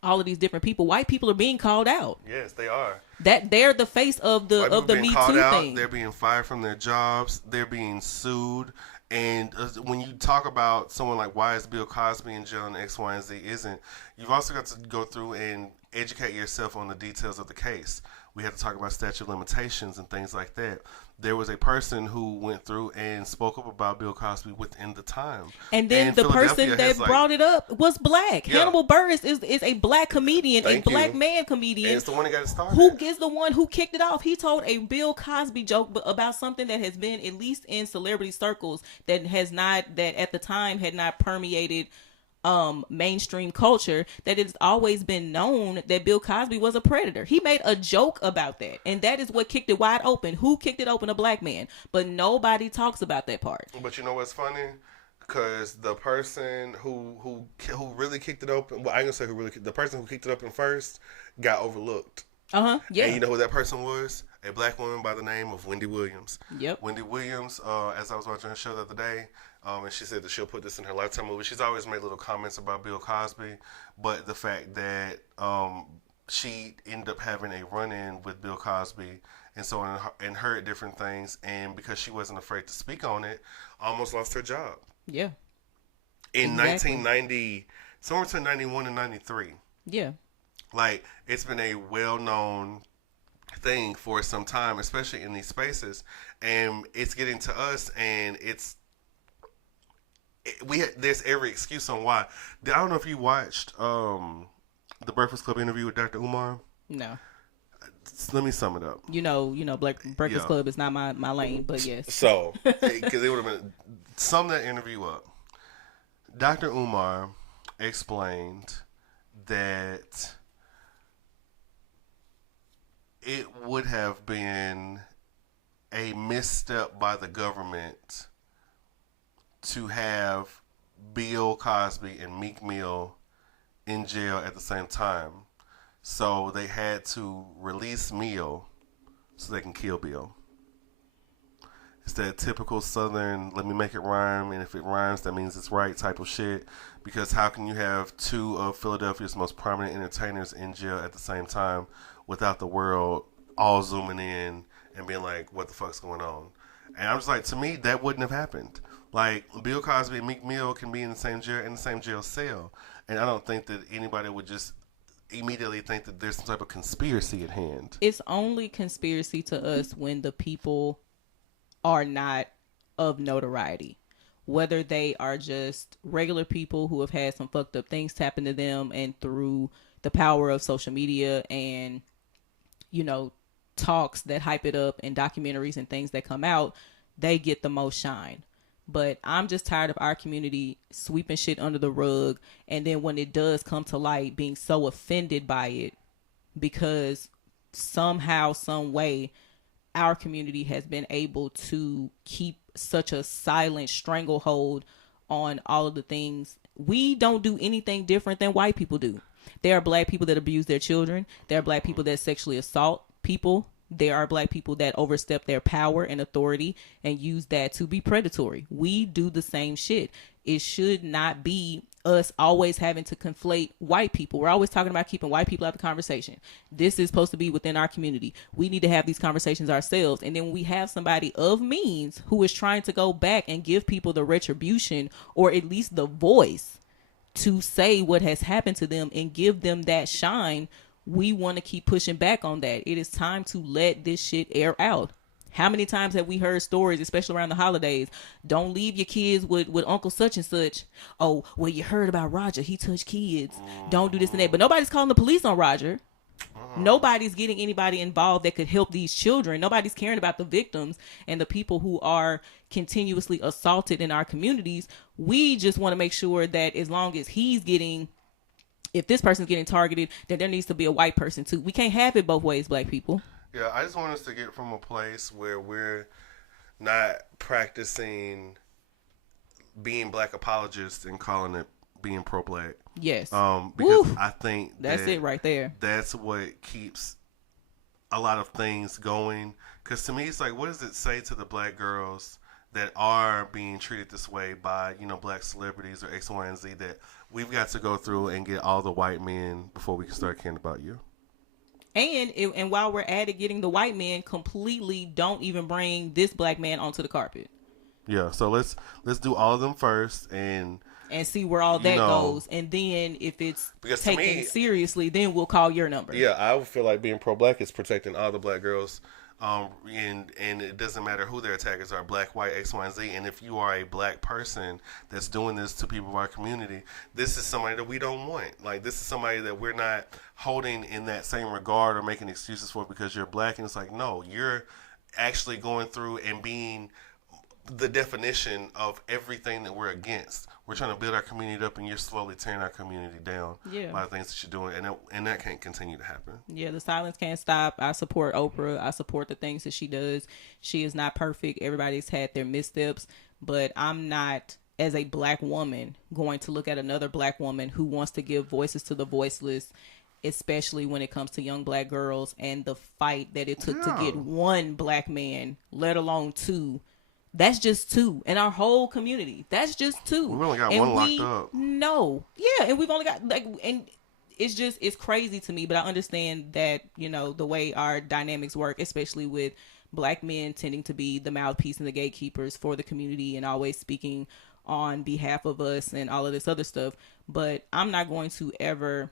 All of these different people. White people are being called out. Yes, they are. That they're the face of the Me Too thing. They're being fired from their jobs. They're being sued. And when you talk about someone like, why is Bill Cosby in jail and X, Y, and Z isn't, you've also got to go through and educate yourself on the details of the case. we had to talk about statute of limitations and things like that. There was a person who went through and spoke up about Bill Cosby within the time. And then the person that brought it up was black. Yeah. Hannibal Buress is a black comedian, Thank a black you. man comedian. And it's the one that got it started. Who is the one who kicked it off? He told a Bill Cosby joke about something that has been, at least in celebrity circles, that at the time had not permeated mainstream culture, that it's always been known that Bill Cosby was a predator. He made a joke about that, and that is what kicked it wide open. Who kicked it open? A black man. But nobody talks about that part. But you know what's funny? Because the person who really kicked it open, well, I ain't gonna say who really, the person who kicked it open first got overlooked. Yeah. And you know who that person was? A black woman by the name of Wendy Williams. Yep. Wendy Williams, as I was watching her show the other day, and she said that she'll put this in her Lifetime movie. She's always made little comments about Bill Cosby, but the fact that she ended up having a run-in with Bill Cosby and so on, and heard different things, and because she wasn't afraid to speak on it, almost lost her job. Yeah. In Exactly. 1990, somewhere between 91 and 93. Yeah. Like, it's been a well-known thing for some time, especially in these spaces, and it's getting to us, and there's every excuse on why. I don't know if you watched the Breakfast Club interview with Dr. Umar. No. Let me sum it up. You know, Breakfast Club is not my lane, but yes. So, because it would have been, sum that interview up. Dr. Umar explained that it would have been a misstep by the government to have Bill Cosby and Meek Mill in jail at the same time. So they had to release Mill so they can kill Bill. It's that typical Southern, let me make it rhyme, and if it rhymes, that means it's right type of shit. Because how can you have two of Philadelphia's most prominent entertainers in jail at the same time without the world all zooming in and being like, what the fuck's going on? And I'm just like, to me, that wouldn't have happened. Like, Bill Cosby and Meek Mill can be in the same jail cell. And I don't think that anybody would just immediately think that there's some type of conspiracy at hand. It's only conspiracy to us when the people are not of notoriety. Whether they are just regular people who have had some fucked up things happen to them, and through the power of social media and, you know, talks that hype it up and documentaries and things that come out, they get the most shine. But I'm just tired of our community sweeping shit under the rug, and then when it does come to light, being so offended by it because somehow, some way, our community has been able to keep such a silent stranglehold on all of the things. We don't do anything different than white people do. There are black people that abuse their children. There are black people that sexually assault people. There are black people that overstep their power and authority and use that to be predatory. We do the same shit. It should not be us always having to conflate white people. We're always talking about keeping white people out of the conversation. This is supposed to be within our community. We need to have these conversations ourselves. And then when we have somebody of means who is trying to go back and give people the retribution, or at least the voice to say what has happened to them and give them that shine, we want to keep pushing back on that. It is time to let this shit air out. How many times have we heard stories, especially around the holidays? Don't leave your kids with Uncle such and such. Oh, well, you heard about Roger. He touched kids. Don't do this and that. But nobody's calling the police on Roger. Nobody's getting anybody involved that could help these children. Nobody's caring about the victims and the people who are continuously assaulted in our communities. We just want to make sure that as long as if this person's getting targeted, then there needs to be a white person too. We can't have it both ways, black people. Yeah, I just want us to get from a place where we're not practicing being black apologists and calling it being pro-black. Yes. Because Woo! I think that's it right there. That's what keeps a lot of things going. Because to me, it's like, what does it say to the black girls that are being treated this way by, black celebrities or X, Y, and Z, that we've got to go through and get all the white men before we can start caring about you? And while we're at it, getting the white men, completely don't even bring this black man onto the carpet. Yeah, so let's do all of them first, and and see where all that goes. And then if it's taken seriously, then we'll call your number. Yeah, I would feel like being pro-black is protecting all the black girls. And it doesn't matter who their attackers are, black, white, X, Y, and Z. And if you are a black person that's doing this to people of our community, this is somebody that we don't want. Like, this is somebody that we're not holding in that same regard or making excuses for because you're black. And it's like, no, you're actually going through and being the definition of everything that we're against. We're trying to build our community up, and you're slowly tearing our community down by the things that you're doing, and that can't continue to happen. Yeah, the silence can't stop. I support Oprah. I support the things that she does. She is not perfect. Everybody's had their missteps, but I'm not, as a black woman, going to look at another black woman who wants to give voices to the voiceless, especially when it comes to young black girls and the fight that it took to get one black man, let alone two. That's just two in our whole community. That's just two. We've only got one locked up. No. Yeah, and we've only got, like, and it's crazy to me, but I understand that, you know, the way our dynamics work, especially with black men tending to be the mouthpiece and the gatekeepers for the community and always speaking on behalf of us and all of this other stuff. But I'm not going to ever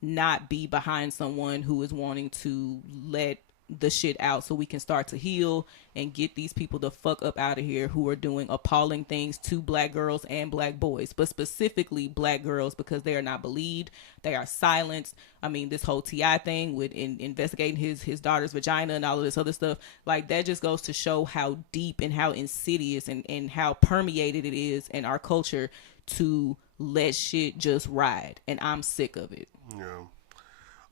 not be behind someone who is wanting to let the shit out so we can start to heal and get these people the fuck up out of here who are doing appalling things to black girls and black boys, but specifically black girls, because they are not believed. They are silenced. I mean, this whole T.I. thing with investigating his daughter's vagina and all of this other stuff, like, that just goes to show how deep and how insidious and how permeated it is in our culture to let shit just ride. And I'm sick of it. Yeah.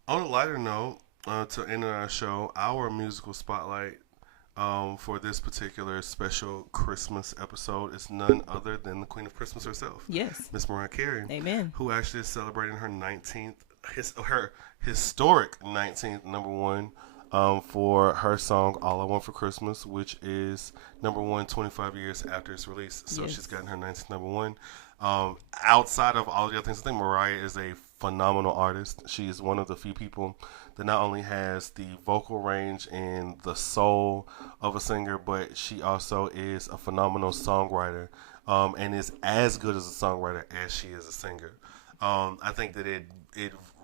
On a lighter note, to end our show, our musical spotlight for this particular special Christmas episode is none other than the Queen of Christmas herself. Yes. Miss Mariah Carey. Amen. Who actually is celebrating her 19th, her historic 19th number one for her song All I Want for Christmas, which is number one 25 years after its release. So she's gotten her 19th number one. Outside of all the other things, I think Mariah is a phenomenal artist. She is one of the few people that not only has the vocal range and the soul of a singer, but she also is a phenomenal songwriter, and is as good as a songwriter as she is a singer. I think that it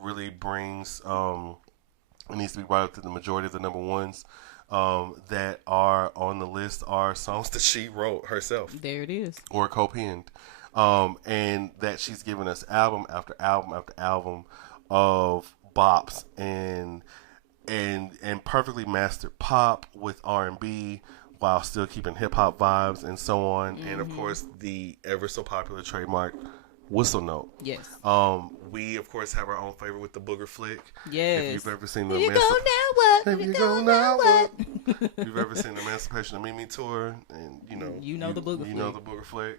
really brings, it needs to be brought up to the majority of the number ones that are on the list are songs that she wrote herself. There it is. Or co-penned. And that she's given us album after album after album of bops and perfectly mastered pop with R&B while still keeping hip hop vibes and so on. Mm-hmm. And of course the ever so popular trademark whistle note. Yes. We of course have our own favorite with the booger flick. Yes. If you've ever seen the If you go now what? If you've ever seen the Emancipation of Mimi tour, and you know the booger flick.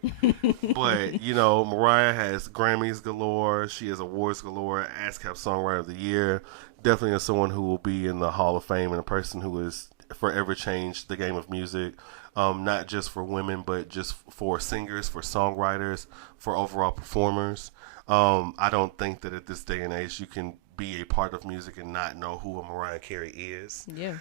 But Mariah has Grammys galore. She has awards galore. ASCAP Songwriter of the Year. Definitely as someone who will be in the Hall of Fame and a person who has forever changed the game of music. Not just for women, but just for singers, for songwriters, for overall performers. I don't think that at this day and age you can be a part of music and not know who a Mariah Carey is. Yeah.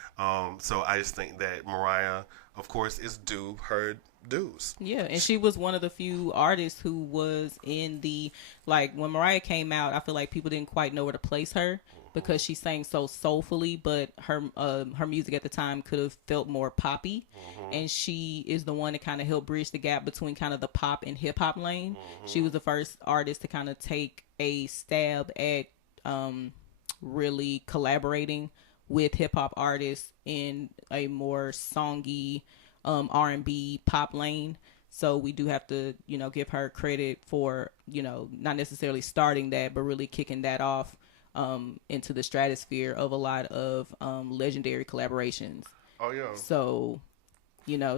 So I just think that Mariah, of course, is due her dues. Yeah, and she was one of the few artists who was in the, like, when Mariah came out, I feel like people didn't quite know where to place her because she sang so soulfully, but her music at the time could have felt more poppy. Mm-hmm. And she is the one that kind of helped bridge the gap between kind of the pop and hip hop lane. Mm-hmm. She was the first artist to kind of take a stab at really collaborating with hip hop artists in a more songy R&B pop lane. So we do have to, give her credit for, not necessarily starting that, but really kicking that off into the stratosphere of a lot of legendary collaborations. Oh yeah. So,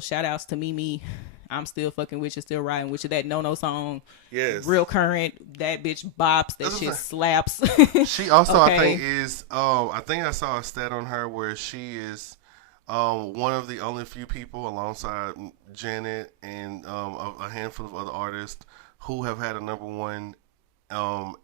shout outs to Mimi. I'm still fucking with you, still riding with you. That No song, yes, real current. That bitch bops. That shit slaps. She also, okay. I think is. I think I saw a stat on her where she is one of the only few people, alongside Janet and a handful of other artists, who have had a number one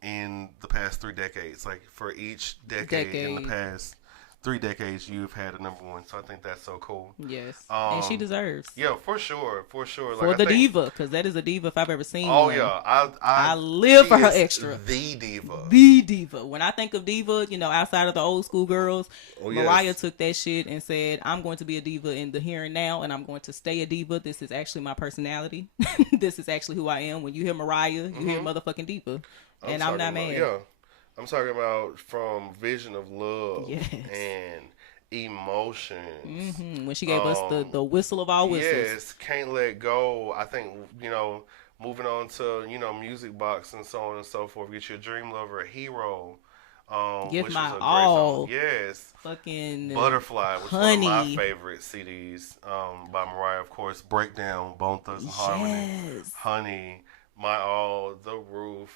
in the past 3 decades. Like for each decade in the past 3 decades you've had a number one. So I think that's so cool. Yes, and she deserves. Yeah, for sure. For I think, diva, because that is a diva if I've ever seen Oh, one. yeah. I live for her extra. The diva. The diva. When I think of diva, outside of the old school girls, Mariah took that shit and said, I'm going to be a diva in the here and now, and I'm going to stay a diva. This is actually my personality. This is actually who I am. When you hear Mariah, you hear motherfucking diva. And I'm not mad. Yeah. I'm talking about from Vision of Love and Emotions. When she gave us the whistle of all whistles. Yes, Can't Let Go. I think, moving on to, Music Box and so on and so forth. Get Your Dream Lover, Hero. Give which My was a great All. song. Yes. Fucking Butterfly, which Honey. is one of my favorite CDs by Mariah, of course. Breakdown, Bone Thugs and Harmony. Yes. Honey, My All, The Roof.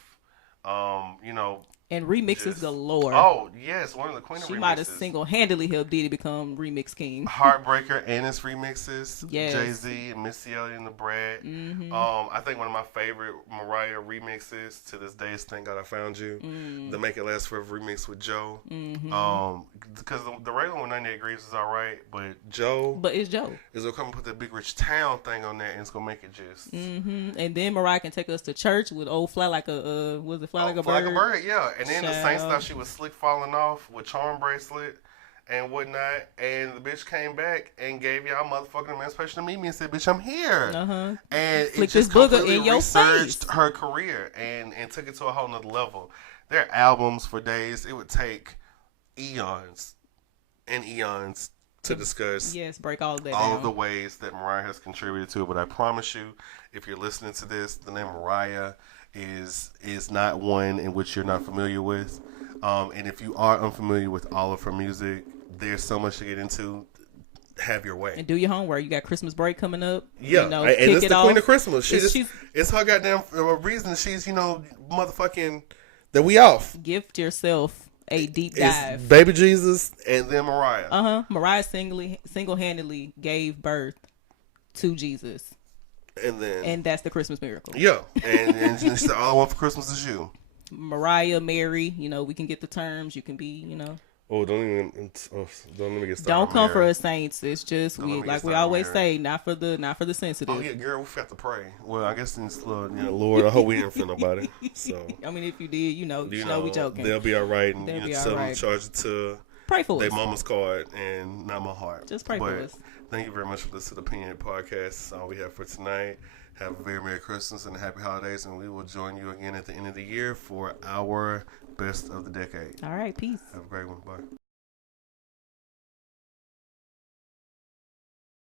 And remixes galore. Oh, yes, one of the queen of remixes. She might have single-handedly helped Diddy become remix king. Heartbreaker and its remixes. Yes. Jay-Z and Missy Elliott and the Brat. I think one of my favorite Mariah remixes to this day is Thank God I Found You. The Make It Last Forever remix with Joe. Because the regular one, 98 Degrees, is all right, but Joe. But it's Joe. Is going to come and put that Big Rich Town thing on there, and it's going to make it just. And then Mariah can take us to church with old Fly Like a, was it Fly Like a Bird? Fly Like a Bird, yeah. And then the Saints Child. thought she was slick falling off with charm bracelet and whatnot. And the bitch came back and gave y'all motherfucking emancipation to meet me and said, bitch, I'm here. And Flick it this just booger completely in your resurged face. her career and took it to a whole nother level. Their albums for days, it would take eons and eons to discuss break all of that all down. of the ways that Mariah has contributed to it. But I promise you, if you're listening to this, the name Mariah is not one in which you're not familiar with. And if you are unfamiliar with all of her music, there's so much to get into. Have your way. And do your homework. You got Christmas break coming up. Yeah, and it's the Queen of Christmas. She's it's her goddamn reason she's, motherfucking, that we off. Gift yourself a deep dive. It's Baby Jesus and then Mariah. Mariah single-handedly gave birth to Jesus. And that's the Christmas miracle. Yeah. And she said, all I want for Christmas is you. Mariah, Mary, we can get the terms. You can be, Oh, don't even get started. Don't come Mary. for us, saints. It's just we always say, not for the sensitive. Oh yeah, girl, we forgot to pray. Well, I guess it's Lord, I hope we didn't offend nobody. So I mean, if you did, you know we joking. They'll be all right, and They'll be tell all them right. to charge it to Pray for their us. mama's card and not my heart. Just pray for us. Thank you very much for listening to the Opinionated Podcast. That's all we have for tonight. Have a very Merry Christmas and Happy Holidays, and we will join you again at the end of the year for our best of the decade. All right, peace. Have a great one. Bye.